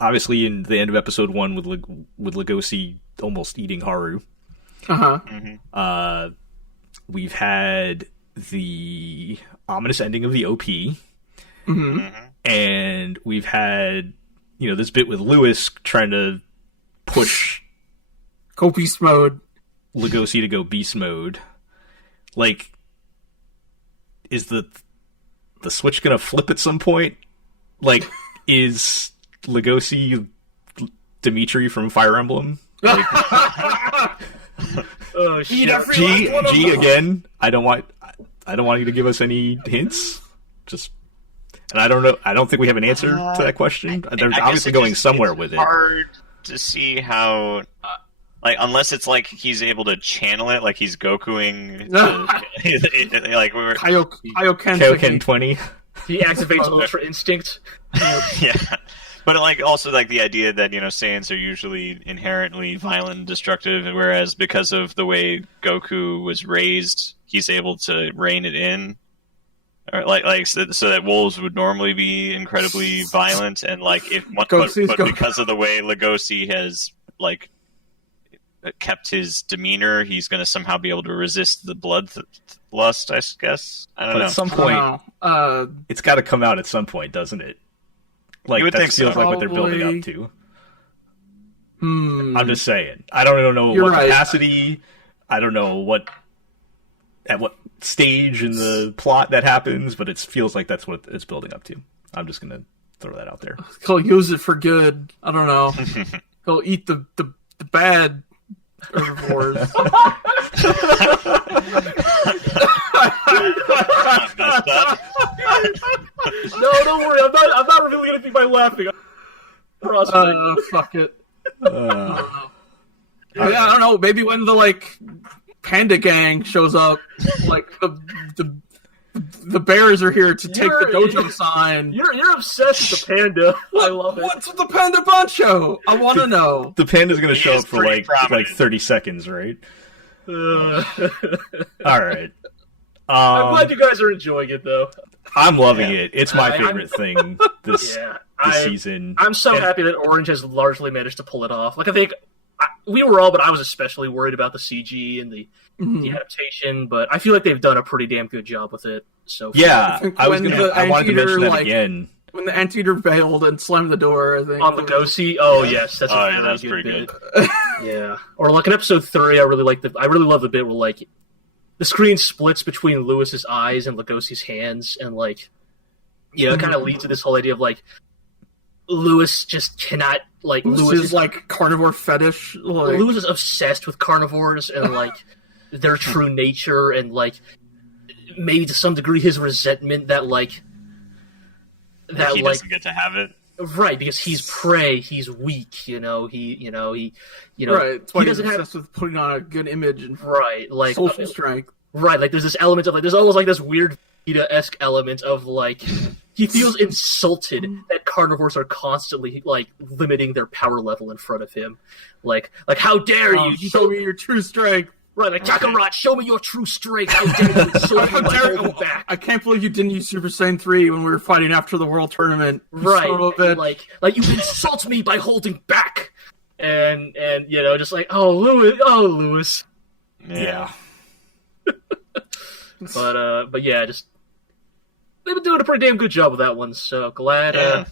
obviously in the end of episode 1 with Lugosi almost eating Haru. Uh-huh. We've had the ominous ending of the OP. Mm-hmm. And we've had, this bit with Lewis trying to push Go beast mode. Lugosi to go beast mode. Like, is the switch gonna flip at some point? Like, is Lugosi Dimitri from Fire Emblem? Like, Oh shit! G again. I don't want you to give us any hints. And I don't know. I don't think we have an answer to that question. They're obviously going somewhere with it. It's hard to see how, unless it's like he's able to channel it, like he's Gokuing. Like we're Kaioken 20. He activates Ultra Instinct. Yeah. But also the idea that Saiyans are usually inherently violent and destructive, whereas because of the way Goku was raised, he's able to rein it in, or so that wolves would normally be incredibly violent, and but because of the way Lugosi has kept his demeanor, he's going to somehow be able to resist the bloodlust. I guess I don't know. At some point, it's got to come out at some point, doesn't it? You would that think feels so. like what they're building up to. Hmm. I'm just saying. I don't know You're what right. capacity. I don't know at what stage in the plot that happens, but it feels like that's what it's building up to. I'm just gonna throw that out there. He'll use it for good. I don't know. He'll eat the bad herbivores. Messed up. No, don't worry. I'm not revealing anything by laughing. Trust me. Fuck it. Yeah, I don't know. Maybe when the Panda Gang shows up, the bears are here to take the dojo sign. You're obsessed with the panda. I love it. What's with the Panda Poncho? I want to know. The panda's gonna show is up for pretty prominent. 30 seconds, right? I'm All right. glad you guys are enjoying it, though. I'm loving it. It's my I'm- favorite thing this season. I'm so happy that Orange has largely managed to pull it off. I think we were all, but I was especially worried about the CG and the adaptation. But I feel like they've done a pretty damn good job with it. So Yeah, think I when the wanted to mention that anteater, again. When the anteater bailed and slammed the door, I think on Lugosi, oh yes, that's a really that's good pretty bit. good. Yeah, or in episode 3, I really love the bit where the screen splits between Lewis's eyes and Lugosi's hands, and it kind of leads to this whole idea of Lewis just cannot Lewis is carnivore fetish. Lewis is obsessed with carnivores and their true nature, and maybe to some degree his resentment that He doesn't get to have it. right, because he's prey, he's weak, he right. That's why he he's doesn't have obsessed with putting on a good image and right social strength. right, there's this element of there's almost this weird Vegeta-esque element of he feels insulted that carnivores are constantly limiting their power level in front of him, how dare you Show me your true strength. right, Kakarot, show me your true strength, how dare you insult me by holding back. I can't believe you didn't use Super Saiyan 3 when we were fighting after the World Tournament. You Right, son of a bitch. like you insult me by holding back, and just Lewis. Yeah. But yeah, just they've been doing a pretty damn good job with that one. So glad,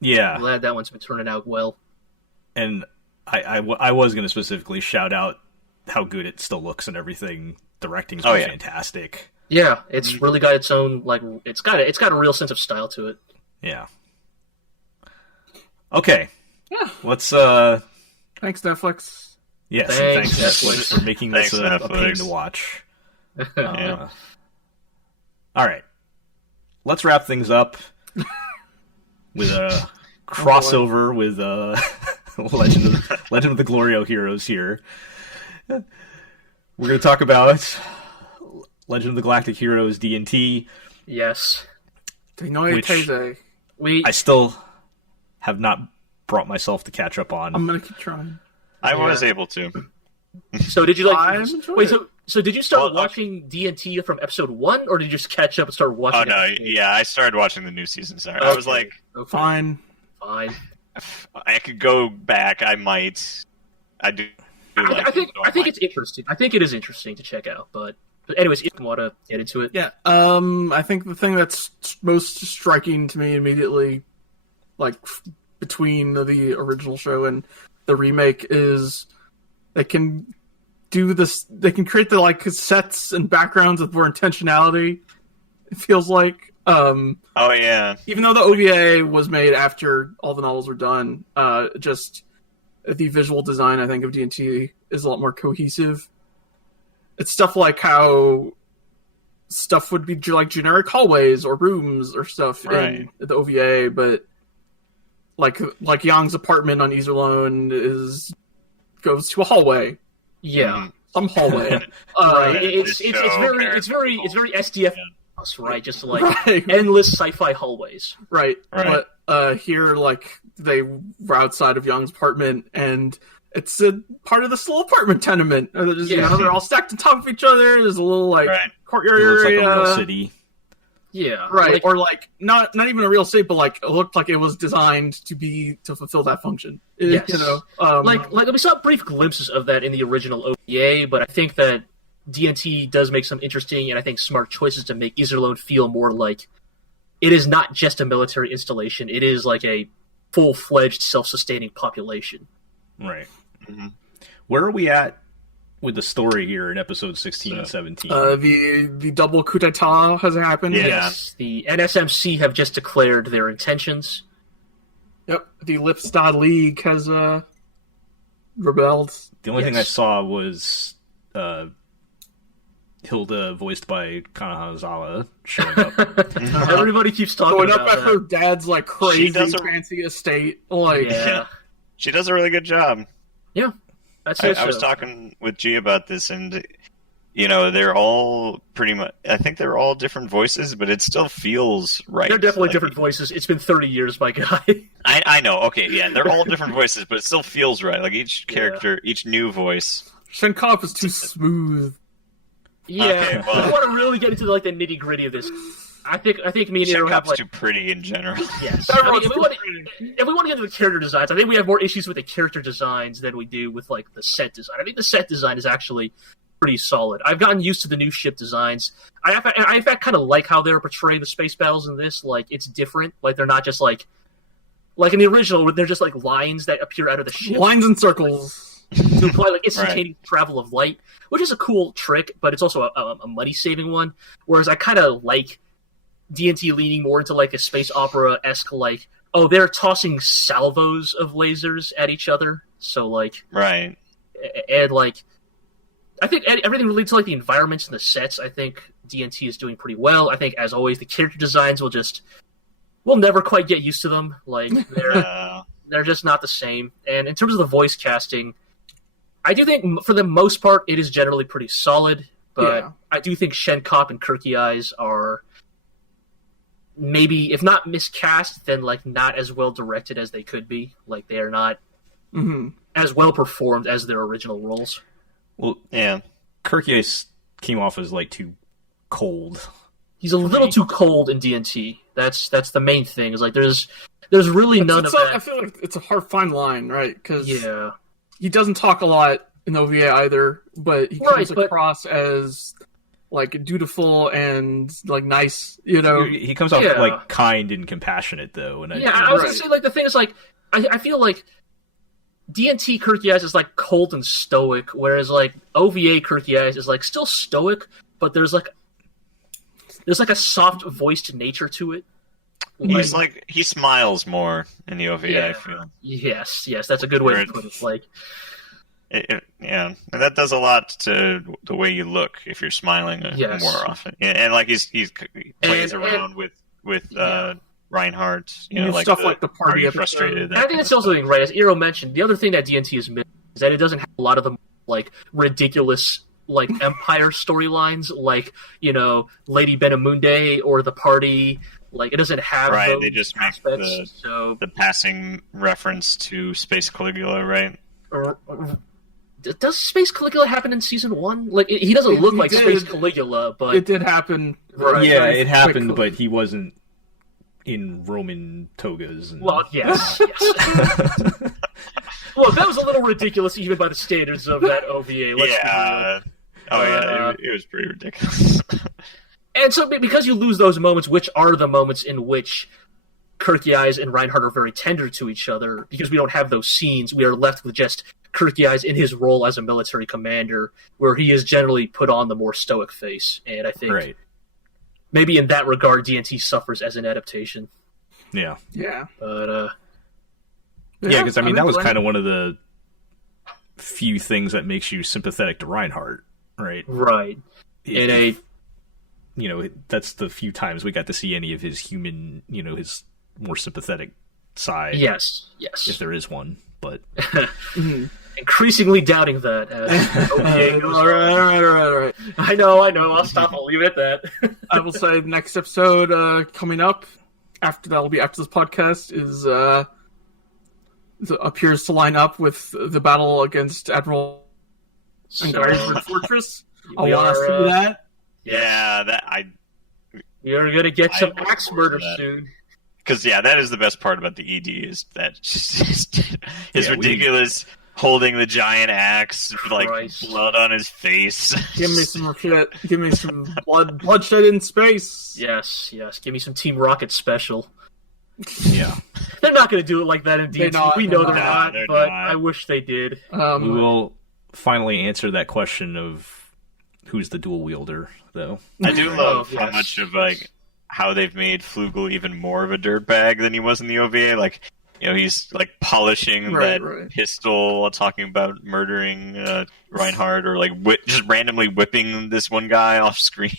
Yeah, glad that one's been turning out well. and I was going to specifically shout out how good it still looks and everything. Directing's been fantastic. Yeah, it's really got its own it's got a real sense of style to it. Yeah. Okay. Yeah. Let's Thanks, Netflix. yes, Thanks, thanks Netflix for making this Thanks, a pain Netflix. to watch. Yeah. All right. Let's wrap things up with a crossover with Legend of the GLORIO heroes here. We're going to talk about Legend of the Galactic Heroes D&T. Yes, The Neue Which- These. I still have not brought myself to catch up on. I'm gonna keep trying. I was able to. So did you I've enjoyed wait? it. So did you start Well, watching D&T from episode 1, or did you just catch up and start watching? Oh no, episode eight? yeah, I started watching the new season. Sorry, I was Okay. like, Okay. Fine. Fine. I could go back. I might. I do. like I think it, so I think might. it's interesting. I think it is interesting to check out. But anyways, if you want to get into it, Yeah. I think the thing that's most striking to me immediately, like between the original show and the remake, is they can do this. They can create the sets and backgrounds with more intentionality. It feels like. Oh yeah. Even though the OVA was made after all the novels were done, just the visual design, I think, of D&T is a lot more cohesive. It's stuff like how stuff would be like generic hallways or rooms or stuff in the OVA, but like Yang's apartment on Iserlohn goes to a hallway, yeah, some hallway. right. Yeah, It's this very show SDF, right? Just like Right. endless sci-fi hallways. Right. Right. But here, they were outside of Young's apartment, and it's a part of this little apartment tenement. They're all stacked on top of each other. There's a little Right. It courtyard looks like area, a real city. Yeah, right? Like, Or not even a real city, but it looked like it was designed to fulfill that function. Yes. Like we saw brief glimpses of that in the original OVA, but I think that D&T does make some interesting and I think smart choices to make Iserlohn feel more like it is not just a military installation. It is like a full-fledged, self-sustaining population. Right. Mhm. Where are we at with the story here in episode 16 and 17? the double coup d'état has happened. Yeah. Yes, the NSMC have just declared their intentions. Yep. The Lipstad League has rebelled. The only thing I Yes. saw was Hilda, voiced by Kanazawa, showing up. Everybody keeps talking Going up about at her that. dad's crazy does a- fancy estate. Yeah, She does a really good job. that's I was talking with G about this, and they're all pretty much. I think they're all different voices, but it still feels right. They're definitely Like, different voices. It's been 30 years, my guy. I know. Okay, yeah, they're all different voices, but it still feels right. Like each character, each new voice. Shenkov is too smooth. Yeah, Okay, well- I want to really get into the nitty gritty of this. I think me and Nero have Chekhov's too pretty in general. yes. Everyone's if we want to get into the character designs, I think we have more issues with the character designs than we do with the set design. I think the set design is actually pretty solid. I've gotten used to the new ship designs. I in fact kind of like how they're portraying the space battles in this. It's different. They're not just like in the original, where they're just lines that appear out of the ship. Lines and circles. To apply instantaneous travel of light, which is a cool trick, but it's also a money saving one. Whereas I kind of like D&T leaning more into a space opera esque they're tossing salvos of lasers at each other. So Right. and I think everything related to the environments and the sets. I think D&T is doing pretty well. I think as always the character designs we'll never quite get used to them. They're just not the same. And in terms of the voice casting, I do think, for the most part, it is generally pretty solid, but Yeah. I do think Shenkop and Kirky Eyes are maybe, if not miscast, then not as well directed as they could be. They are not Mm-hmm. as well performed as their original roles. Well, Yeah. Kirkias came off as too cold. He's a little too cold in D&T. That's the main thing. Is there's really none of that. I feel like it's a hard fine line, right? Because Yeah. he doesn't talk a lot in OVA either, but he comes Right, but- across as like dutiful and like nice, you know. He comes off Yeah. like kind and compassionate though, and I was Right. gonna say like the thing is like I feel like DNT Kirkias is like cold and stoic, whereas like OVA Kirkias is like still stoic, but there's like a soft voiced nature to it. He's like he smiles more in the OVA. Yeah. I feel. Yes, that's a good way to put it. Like, Yeah, and that does a lot to the way you look if you're smiling Yes. more often. And like he plays And- around with Reinhardt, you know, And like stuff like the party are you episode. frustrated. and I think it's also something right as Eero mentioned. The other thing that DNT is missing is that it doesn't have a lot of the like ridiculous like Empire storylines, like Lady Benamunde or the party. Like it doesn't have Right, those they just make aspects. So the passing reference to Space Caligula, right? does Space Caligula happen in season 1? Like he doesn't look He like did. Space Caligula, but It did happen. Right. yeah, very it happened, quickly. but he wasn't in Roman togas. And... well, yes. Look, that was a little ridiculous even by the standards of that OVA. Let's be real. It was pretty ridiculous. And so, because you lose those moments, which are the moments in which Kirky Eyes and Reinhardt are very tender to each other, because we don't have those scenes, we are left with just Kirky Eyes in his role as a military commander, where he is generally put on the more stoic face. And I think right, maybe in that regard, DNT suffers as an adaptation. yeah, Yeah. But yeah, because I mean that was Glenn- kind of one of the few things that makes you sympathetic to Reinhardt, right? right, in a that's the few times we got to see any of his human, his more sympathetic side. yes, If there is one, but increasingly doubting that. As OVA goes all right. on. I know. I'll stop. I'll leave it at that. I will say the next episode coming up after this podcast is appears to line up with the battle against Admiral and Guardians Fortress. I we want to are, see that. Yeah, that We are going to get some I look axe forward to murder that. soon. because that is the best part about the ED is that his Yeah, ridiculous holding the giant axe, like Christ. blood on his face. Give me some shit. Give me some bloodshed in space. Yes. Give me some Team Rocket special. yeah, They're not going to do it like that in They're DT. not, We know they're they're not. not, They're but not. I wish they did. we will finally answer that question of who's the dual wielder, though. I do love how yes. much of like how they've made Flugel even more of a dirtbag than he was in the OVA. Like, he's like polishing Right, that right. pistol while talking about murdering Reinhardt, or like just randomly whipping this one guy off screen.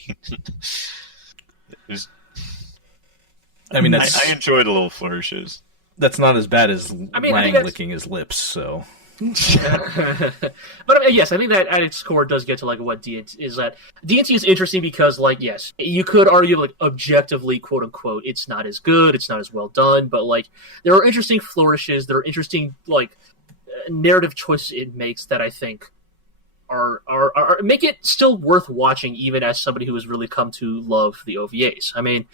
I mean, that's I enjoy the little flourishes. that's not as bad as I think Lang that's- licking his lips. So But yes, I think that at its core does get to like what DNT is. That DNT is interesting because, like, yes, you could argue like objectively, quote unquote, it's not as good, it's not as well done, but like there are interesting flourishes, there are interesting like narrative choices it makes that I think are make it still worth watching, even as somebody who has really come to love the OVAs. I mean,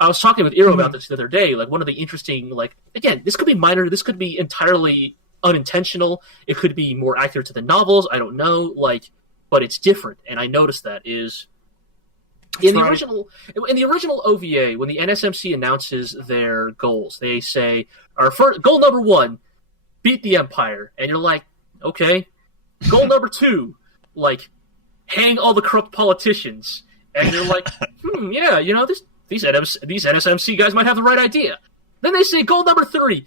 I was talking with Eero about this the other day. Like, one of the interesting, like, again, this could be minor, this could be entirely unintentional, it could be more accurate to the novels, I don't know, like, but it's different, and I noticed that is in the original OVA, when the NSMC announces their goals, they say, our first goal number 1, beat the Empire, and you're like, okay. Goal number 2, like, hang all the corrupt politicians, and you're like, yeah, these NSMC guys might have the right idea. Then they say goal number 3,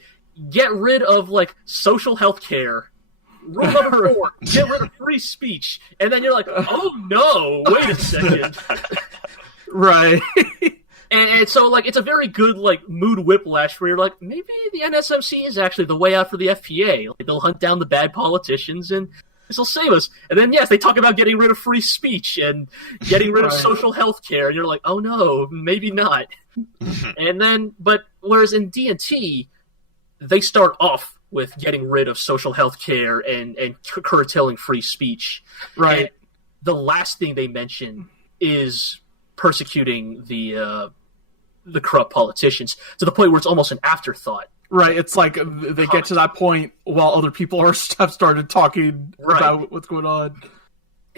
get rid of like social health care. Rule number 4, get rid of free speech. And then you're like, oh no, wait a second. Right. And so like it's a very good like mood whiplash where you're like, maybe the NSMC is actually the way out for the FPA. Like, they'll hunt down the bad politicians and this will save us. And then yes, they talk about getting rid of free speech and getting rid of Right. social health care, and you're like, oh no, maybe not. And then whereas in D&T, they start off with getting rid of social health care and curtailing free speech. Right. And the last thing they mention is persecuting the corrupt politicians to the point where it's almost an afterthought. Right. It's like they get to that point while other people have started talking Right. about what's going on.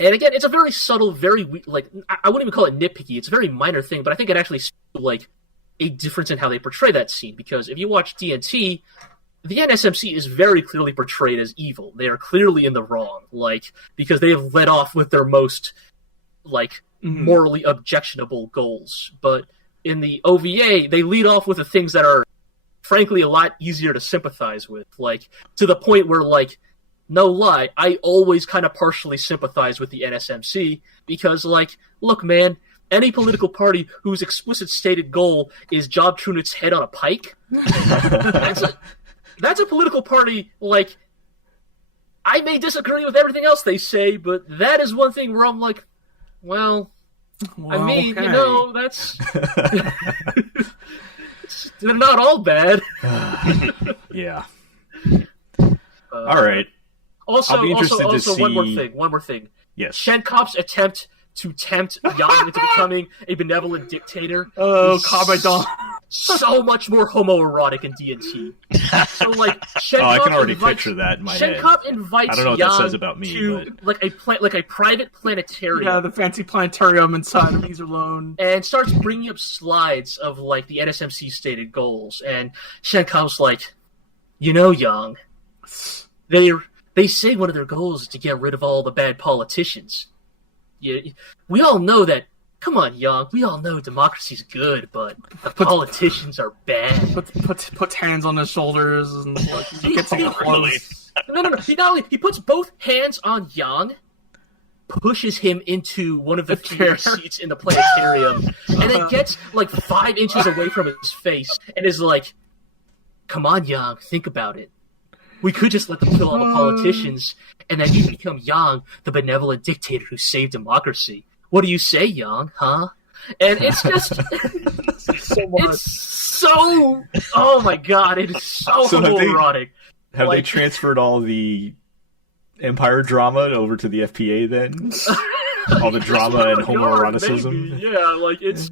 And again, it's a very subtle, very like I wouldn't even call it nitpicky. It's a very minor thing, but I think it actually speaks to, like, a difference in how they portray that scene. Because if you watch DNT, the NSMC is very clearly portrayed as evil. They are clearly in the wrong, like, because they have led off with their most, like, morally objectionable goals. But in the OVA, they lead off with the things that are, frankly, a lot easier to sympathize with. Like, to the point where, like, no lie, I always kind of partially sympathize with the NSMC because, like, look, man, any political party whose explicit stated goal is Job Trunitz's head on a pike, that's a political party, like, I may disagree with everything else they say, but that is one thing where I'm like, well, I mean, okay. you know, that's... They're not all bad. Yeah. All right. Also, I'll be interested to see... one more thing. Yes. Shenkop's attempt to tempt Yang into becoming a benevolent dictator. Oh, is Kabedon. so much more homoerotic in D&T. So, like, Shenkop I can already picture that in my head. Shenkop invites I don't know what Yang that says about me, to but... like a private planetarium. Yeah, the fancy planetarium inside of Iserlohn. And starts bringing up slides of, like, the NSMC stated goals. And Shenkop's like, you know, Yang, they say one of their goals is to get rid of all the bad politicians. We all know that. Come on, Yang. We all know democracy's good, but the politicians are bad. Puts hands on his shoulders and like, he gets him close. No. He puts both hands on Yang, pushes him into one of the few seats in the planetarium, and then gets like 5 inches away from his face and is like, "Come on, Yang. Think about it. We could just let them kill all the politicians, and then you become Yang, the benevolent dictator who saved democracy. What do you say, Yang, huh?" And it's just... it's so... Oh my god, it is so homoerotic. Have they transferred all the Empire drama over to the FPA then? All the drama and homoeroticism? Maybe. Yeah, like, it's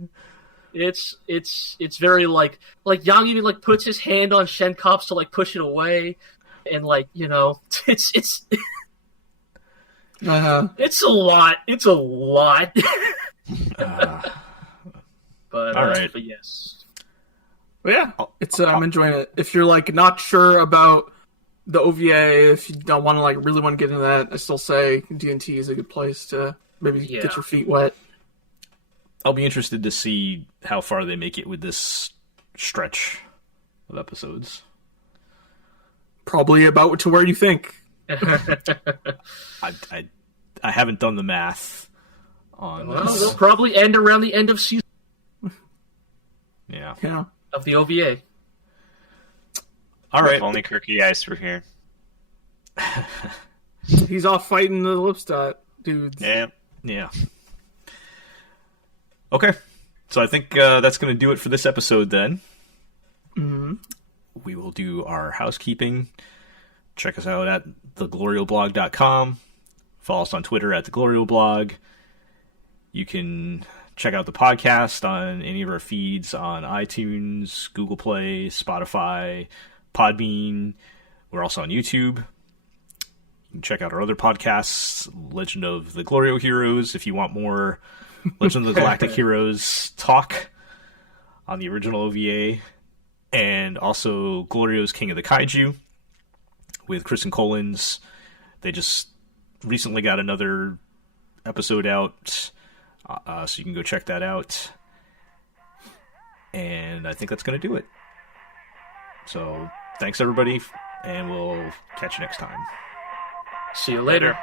very, like Yang even, like, puts his hand on Shenkop's to, like, push it away. And, like, you know, it's it's a lot. It's a lot. But all right. But yes. But yeah, it's I'm enjoying it. If you're like not sure about the OVA, if you don't want to like really want to get into that, I still say D&T is a good place to maybe get your feet wet. I'll be interested to see how far they make it with this stretch of episodes. Probably about to where you think. I haven't done the math on Well, this. they'll probably end around the end of season Yeah. of the OVA. All right. If only Kirky Ice were here. He's off fighting the Lipstadt dudes. Yeah. Okay. So I think that's going to do it for this episode then. Mm-hmm. We will do our housekeeping. Check us out at theglorioblog.com. Follow us on Twitter at theglorioblog. You can check out the podcast on any of our feeds on iTunes, Google Play, Spotify, Podbean. We're also on YouTube. You can check out our other podcasts, Legend of the GLORIO Heroes, if you want more Legend of the Galactic Heroes talk on the original OVA. And also GLORIO's King of the Kaiju with Chris and Collins. They just recently got another episode out, so you can go check that out. And I think that's going to do it. So thanks, everybody, and we'll catch you next time. See you later.